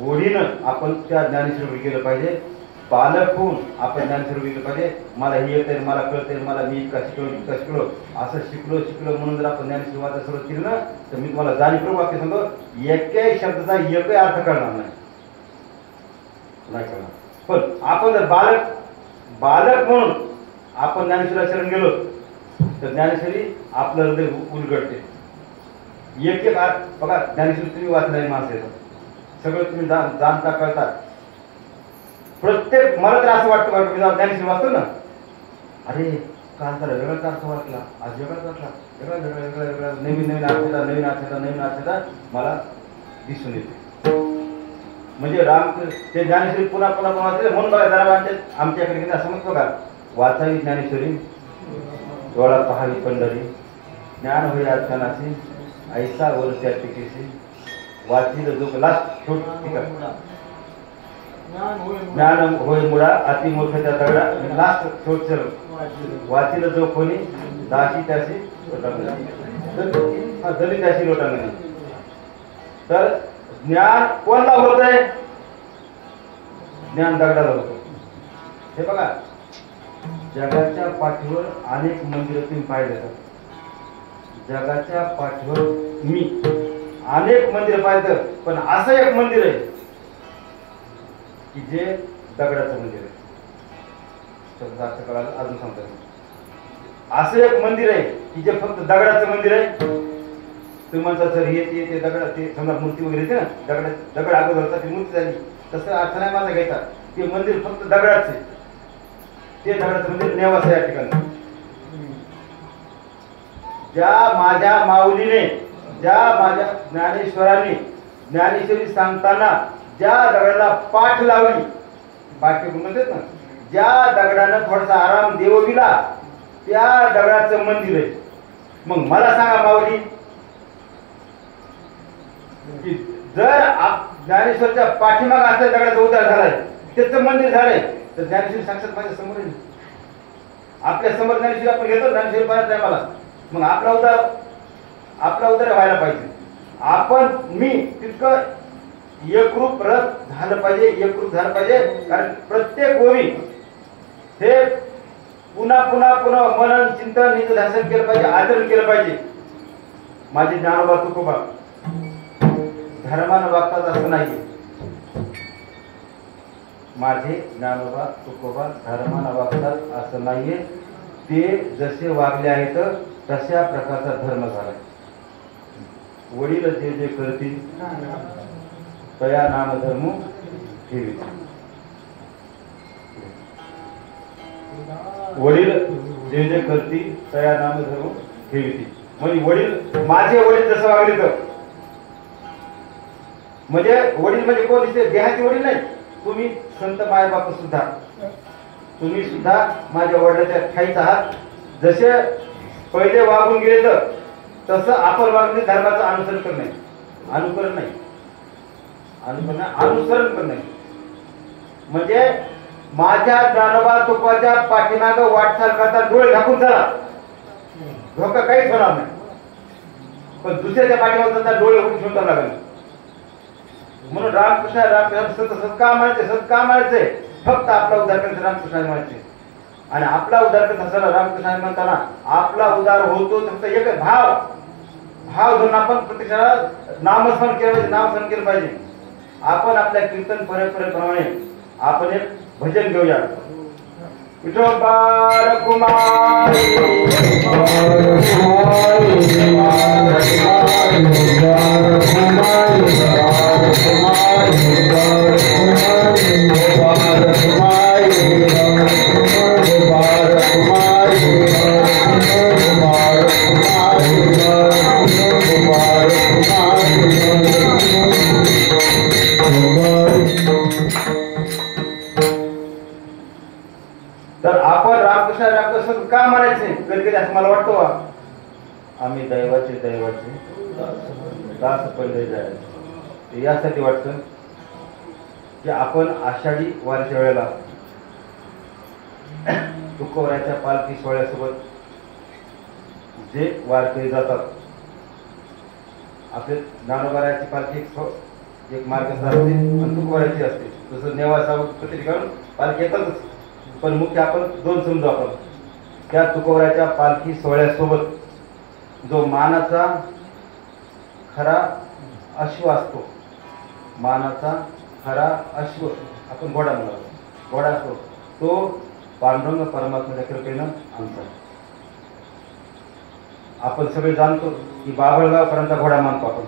ओढीनं आपण त्या ज्ञानेश्वरी गेलं पाहिजे. बालक होऊन आपण ज्ञानेश्वरी गेलं पाहिजे. मला हे येतंय, मला कळतंय, मला मी इतका शिकलो असं शिकलो म्हणून जर आपण ज्ञानेश्वरी वाचायला सुरुवात केली ना तर मी तुम्हाला जाणीवपूर्वक वाक्य सांगतो, एकही शब्दाचा एकही अर्थ कळणार नाही कळणार. पण आपण जर बालक म्हणून आपण ज्ञानेश्वरीला शरण गेलो तर ज्ञानेश्वरी आपलं हृदय उलगडते. एक एक बघा, ज्ञानेश्वरी तुम्ही वाचणारी माणसं येतात, सगळं तुम्ही जाणता कळतात. प्रत्येक मला तर असं वाटतं मी ज्ञानेश्वरी वाचतो ना, अरे काल त्याला वेगळाच अर्थ वाटला, आज वेगळाच वाटला, वेगळा नवीन अर्थाचा मला दिसून येते. म्हणजे ते ज्ञानेश्वरी पुन्हा वाचले म्हणून बघा जरा आमच्याकडे किती असं म्हणतो का, वाचावी ज्ञानेश्वरी डोळा पहावी पंढरी, ज्ञान होई आत्मनाशी ऐसा वर त्या टिकेशी, वाचील जो लास्ट ज्ञान होय मुळा अति मूर्खच्या दगडा, लास्ट छोट वाचील जो कोणी दाशी त्याशी दलित त्याशी लोटांगणी. तर ज्ञान कोणला होत आहे, ज्ञान दगडाला होतं. हे बघा, जगाच्या पाठीवर अनेक मंदिर तुम्ही पाहिले तर, जगाच्या पाठीवर मी अनेक मंदिर पाहिलं, पण असं एक मंदिर आहे की जे दगडाचं मंदिर आहे. जास्त कळालं अजून सांगतो. असं एक मंदिर आहे की जे फक्त दगडाचं मंदिर आहे. तुम्ही म्हणता सर हे ते दगड, ते समजा मूर्ती वगैरे येते ना, दगड अगोदर ती मूर्ती झाली, तसं अर्थ नाही माझा घ्यायचा. ते मंदिर फक्त दगडाचं आहे. ते दगडाचं मंदिर नेवासा या ठिकाणी. ज्या माझ्या माऊलीने, ज्या माझ्या ज्ञानेश्वरांनी ज्ञानेश्वरी सांगताना ज्या दगडाला पाठ लावली, पाठ म्हणतात ना, ज्या दगडानं थोडासा आराम देवविला त्या दगडाचं मंदिर आहे. मग मला सांगा माऊली, की जर ज्ञानेश्वरच्या पाठीमाग असलेल्या दगडाचा उद्धार झालाय, त्याचं मंदिर झालंय, तर ज्ञानेश्वर साक्षात माझ्या समोर आहे. आपल्या समोर ज्ञानेश्वरी आपण घेतो, ज्ञानेश्वरी पाहत नाही मला. मग आपला उद्धार व्हायला पाहिजे. आपण मी तितकं एकरूप रथ झालं पाहिजे, एकरूप झालं पाहिजे. कारण प्रत्येक ओवी हे पुन्हा पुन्हा पुन्हा मनन चिंतन निधन केलं पाहिजे, आचरण केलं पाहिजे. माझे ज्ञानोबा तुकोबा धर्मानं वागतात असं नाही. माझे ज्ञानोबा तुकोबा धर्मानं वागतात असं नाहीये. ते जसे वागले आहेत तशा प्रकारचा धर्म झाला. वडील जे जे करतील तया नाम धर्म ठेवी. वडील जे जे करतील तया नाम धर्म ठेवी. म्हणजे वडील, माझे वडील जसं वागले तर, म्हणजे वडील म्हणजे कोण दिसते, देहाचे वडील नाही. तुम्ही संत मायबाप सुद्धा, तुम्ही सुद्धा माझ्या वडिलाच्या ठाईच आहात. जसे पहिले वागून गेले तर तसं आपण वागणे धर्माचं अनुसरण करणे, अनुकरण नाही, अनुसरण करणे. म्हणजे माझ्या ज्ञानोबा तुकोबाच्या पाठीमाग वाटचाल करता डोळे झाकून चला, धोका काहीच होणार नाही. पण दुसऱ्याच्या पाठीमाग जाता डोळे उघडून ठेवता लागेल. म्हणून रामकृष्ण सत्का म्हणायचे, फक्त आपला उद्धार करायचा रामकृष्ण म्हणायचे. आणि आपला उद्धार करत असताना रामकृष्ण म्हणताना आपला उद्धार होतो फक्त एक भाव धरून आपण प्रत्यक्षात नामस्मरण केलं पाहिजे, नामस्मरण केलं पाहिजे. आपण आपल्या कीर्तन परंपरेप्रमाणे आपण एक भजन घेऊया. विठोबा कुमार तर आपण रामकृष्ण का म्हणायचे? कधी कधी असं मला वाटतं, आम्ही दैवाचे दास पडले जायचे. यासाठी वाटतं की आपण आषाढी वारीच्या वेळेला तुकोबराच्या पालखी सोहळ्यासोबत जे वारकरी जातात, आपले ज्ञानोबाराची पालखी एक मार्गस्थ असते आणि तुकोबराची असते. तसं नेवासा प्रति ठिकाणी पालखी येतातच, पण मुख्य आपण दोन समजू. आपण त्या तुकोबराच्या पालखी सोहळ्यासोबत जो मानाचा खरा अश्व असतो, मानाचा खरा अश्व आपण घोडा म्हणतो, घोडा असतो तो पांडुरंग परमात्म्याच्या कृपेनं आमचा. आपण सगळे जाणतो की बाभळगावकरांचा घोडा मानतो आपण.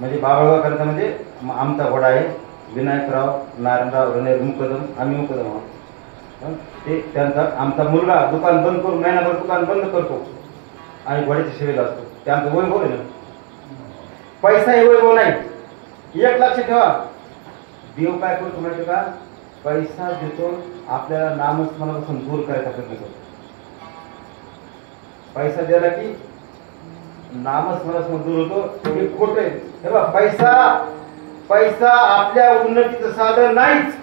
म्हणजे बाभळगावकरांचा म्हणजे आमचा घोडा आहे. विनायकराव, नारायणराव, रणेर मुकदम, आम्ही मुकदम आहोत. ते त्यांचा आमचा मुलगा दुकान बंद करून महिनाभर दुकान बंद करतो आणि घोड्याच्या सेवेला असतो. ते आमचं वैभव आहे ना. पैसा हे वैभव नाही. एक लक्ष ठेवा, देव काय करतो माहिती का? पैसा देतो, आपल्याला नामस्मरणापासून दूर करायचा प्रयत्न करतो. पैसा द्यायला की नामस्मरणापासून दूर होतो, हे खोट आहे. हे बघा, पैसा आपल्या उन्नतीचं साधन नाहीच.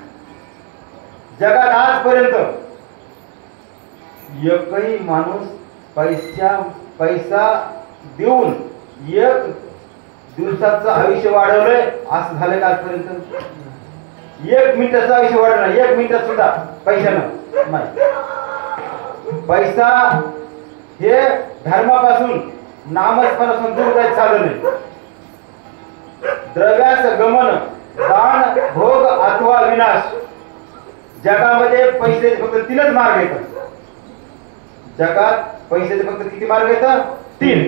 जगात आजपर्यंत एकही माणूस पैसा देऊन एक दिवसाचं आयुष्य वाढवलंय असं झालं का आजपर्यंत? एक मिनिटाचं आयुष्य वाढवलं, एक मिनिटात सुद्धा पैशानं नाही. पैसा हे धर्मापासून नामस्मरणापासून दूर जायचं साधन आहे. द्रव्यास गमन, दान, भोग अथवा विनाश. जगामध्ये पैशाचे फक्त तीनच मार्ग येतात. जगात पैशाचे फक्त किती मार्ग येतात? 3.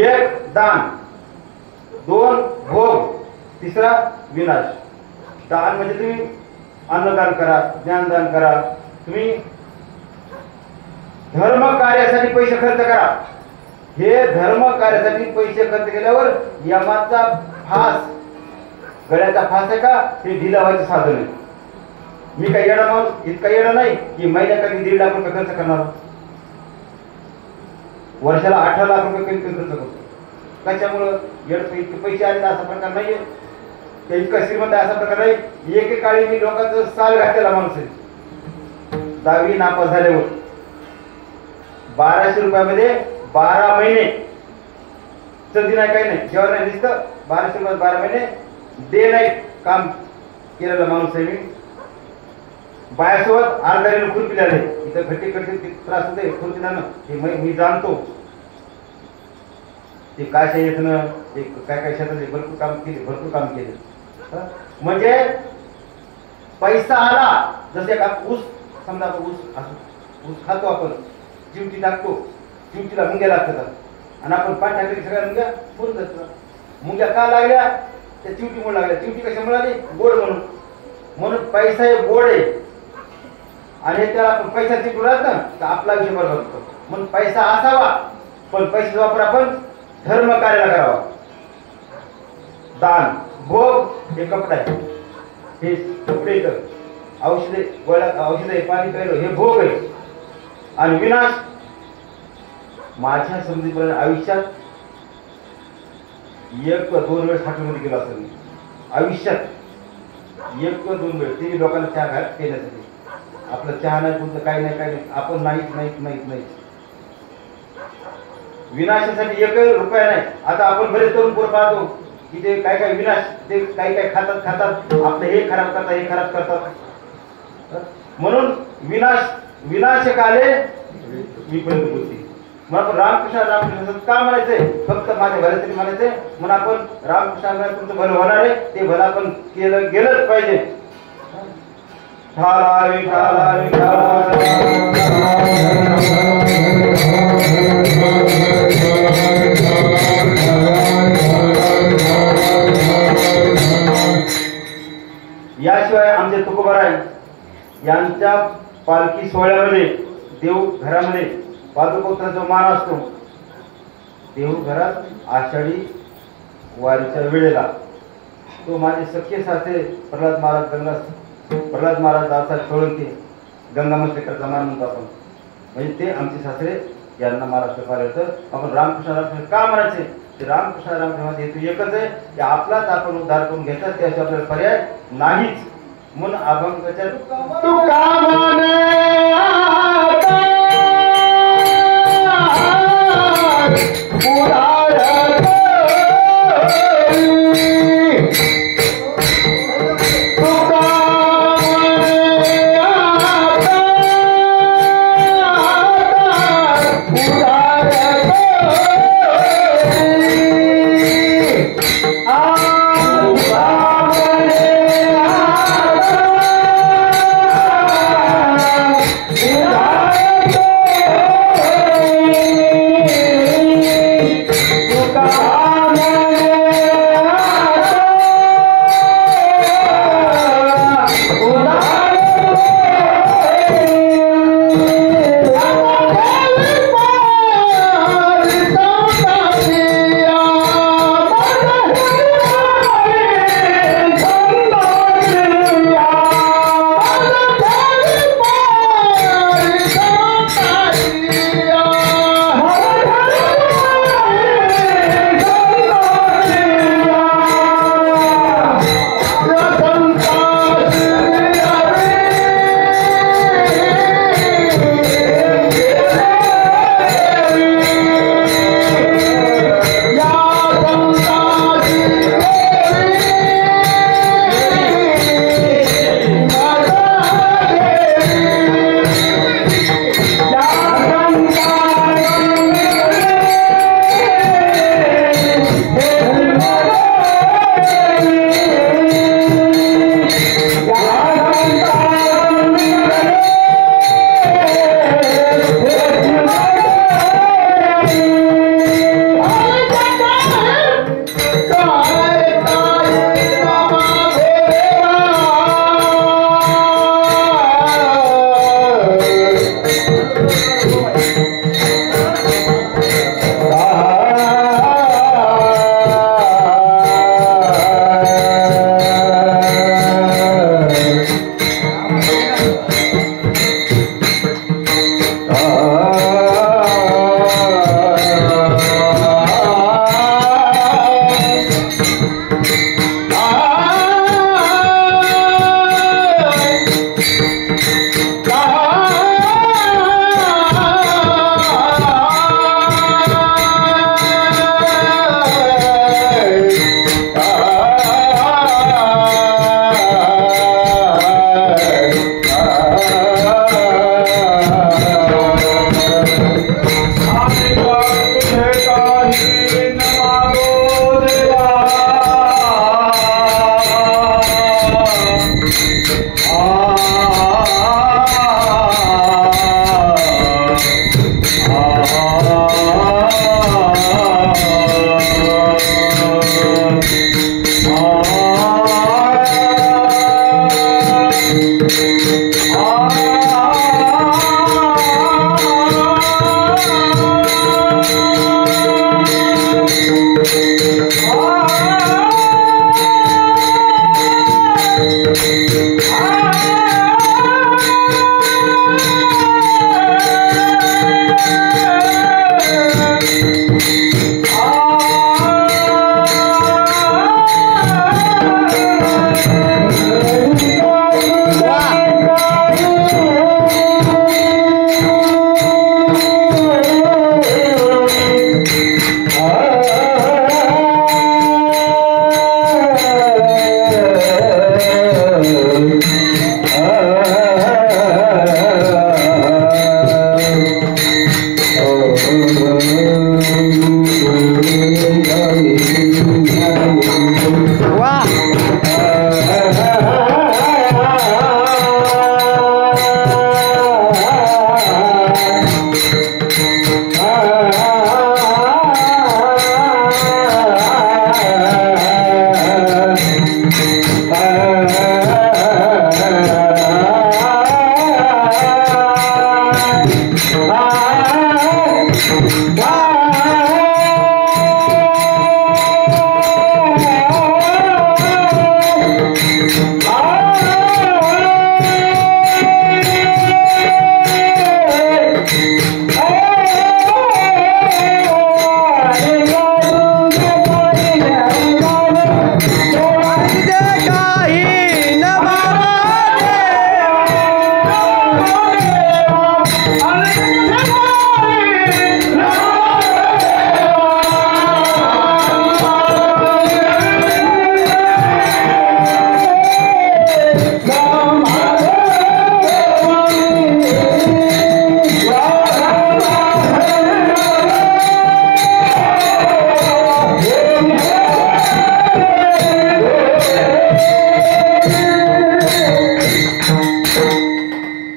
1 दान, 2 भोग, 3 विनाश. दान म्हणजे तुम्ही अन्नदान करा, ज्ञानदान करा, तुम्ही धर्म कार्यासाठी पैसे खर्च करा. हे धर्म कार्यासाठी पैसे खर्च केल्यावर यमाचा फास गळ्याचा फास आहे का हे ढिला व्हायचं साधन आहे. मी काही येणार माणूस इतका येणार नाही की महिन्याकाली 1.5 लाख रुपये खर्च करणार, वर्षाला 18 लाख रुपये कधी खर्च करतो. कशामुळं इतके पैसे आले असा प्रकार नाहीये, ते इतका श्रीमंत आहे असा प्रकार नाही. एकेकाळी मी लोकांचं साल घातलेला माणूस आहे. 10वी नापास झाल्यावर 1200 रुपयामध्ये 12 महिने संधी नाही, काही नाही, जेव्हा नाही दिसतं. 1200 रुपयात 12 महिने डे नाईट काम केलेला माणूस आहे मी. बायासोबत आरदारीनं खुरपी झाले, इथं घट्टी करते त्रास होते खुरपीनं, हे मी जाणतो. ते काय येत ना, ते काय काय शेतात भरपूर काम केले, भरपूर काम केले. म्हणजे पैसा आला, जसे का ऊस, समजा आपण ऊस असो, ऊस खातो आपण, चिवटी टाकतो, चिवटीला मुंग्या लागतात आणि आपण पाठ टाकली सगळ्या मुंग्या मरून जातात. मुंग्या का लागल्या? त्या चिवटीमुळे लागल्या. चिवटी कशामुळे आली? गोड म्हणून. म्हणून पैसा हे गोड आहे आणि त्याला आपण पैसा चिकून राहत ना तर आपला आयुष्य बरोबर होतो. म्हणून पैसा असावा, पण पैशाचा वापर आपण धर्म कार्याला करावा. दान, भोग हे कपडा आहे, हे कपडे, औषधे, औषधे, पाणी प्यायलं हे भोग आहे. आणि विनाश माझ्या समजेपर्यंत आयुष्यात 1 वा 2 वेळ हॉटेलमध्ये गेलो असेल मी. आयुष्यात 1 वा 2 वेळ ते लोकांना चहा घात केल्यासाठी. आपलं चहा नाही, तुमचं काही नाही, काही नाही, आपण नाहीच. विनाशासाठी 1 रुपया नाही. आता आपण बरेच तरुण पोरं पाहतो की ते काय काय विनाश, ते काय खातात आपलं हे खराब करतात, हे खराब करतात. म्हणून विनाशकाले विपरीत बुद्धी. मग आपण रामकृष्ण का म्हणायचंय? फक्त माझ्या भल्यासाठी म्हणायचंय. म्हणून आपण रामकृष्ण तुमचं भलं होणार आहे, ते भलं आपण गेलंच पाहिजे. याशिवाय आमचे तुकोबाराय यांच्या पालखी सोहळ्यामध्ये देवघरामध्ये पादुकोत्तराचा जो मान असतो, देवघरात आषाढी वारीच्या वेळेला तो माझे सख्खे सासरे प्रल्हाद महाराज दादा सोळंके गंगामस्तेकरचा मान म्हणतो आपण. म्हणजे ते आमचे सासरे यांना महाराष्ट्र पाहिलं. आपण रामकृष्ण का म्हणायचे? ते रामकृष्ण हेतू एकच आहे की आपलाच आपण उद्धार करून घेतात, त्याशिवाय आपल्याला पर्याय नाहीच. म्हणून अभंगाच्या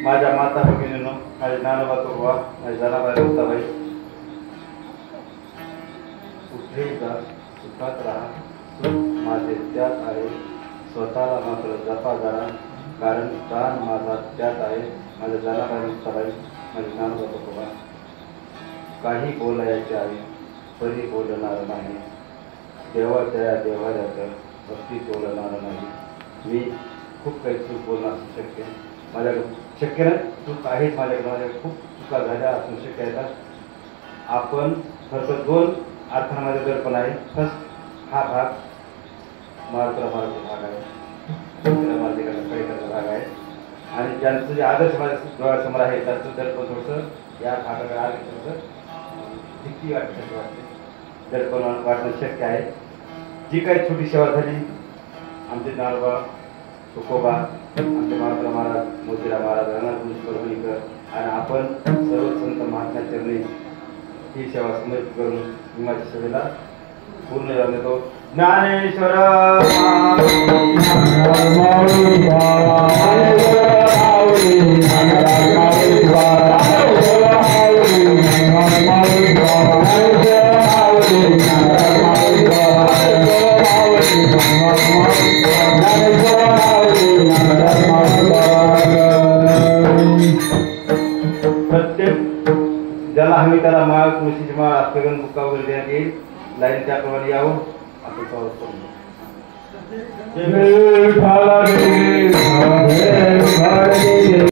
माझ्या माता भगिनींनो, माझे ज्ञानोबा तुकोबा, माझे जनाबाई मुक्ताबाई, कुठेही जा सुखात राहा, सुख माझे त्यात आहे, स्वतःला मात्र जपा जरा, कारण प्राण माझा त्यात आहे. माझे जनाबाई मुक्ताबाई, माझे ज्ञानोबा तुकोबा. काही बोलायचे आहे तरी बोलणार नाही, देवाच्या देवाऱ्यात भक्ती बोलणार नाही. मी खूप काही चूक बोलणं असू शक्य, माझ्याकडे शक्य नाही, चूक आहेच माझ्याकडे, माझ्या खूप चुका झाल्या असू शक्य आहेत. आपण खरं दोन अर्थांमध्ये दर्पण आहे. फर्स्ट हा भाग मारुतीला भाग आहे, कडेकडचा भाग आहे, आणि ज्यांचं जे आदर्श माझ्या डोळ्यासमोर आहे त्याचं दर्पण थोडंसं या भागाकडे आले थोडंसं भीती वाटते, दर्पण वाटणं शक्य आहे. जी काही छोटी सेवा झाली आमचे ज्ञानोबा तुकोबा, आमचे मारुती महाराज, मोतीराम महाराज, अनाथ परभणीकर आणि आपण सर्व संत महात्मा चरणी ही सेवा समर्पित करून मी माझ्या सेवेला पूर्ण देतो. ज्ञानेश्वर प्रत्येक ज्याला हवी त्याला माळ, तुळशीची माळ, अष्टगंध बुक्का वगैरे देण्यात येईल. लाईन त्याप्रमाणे यावं आपण स्वागत करू.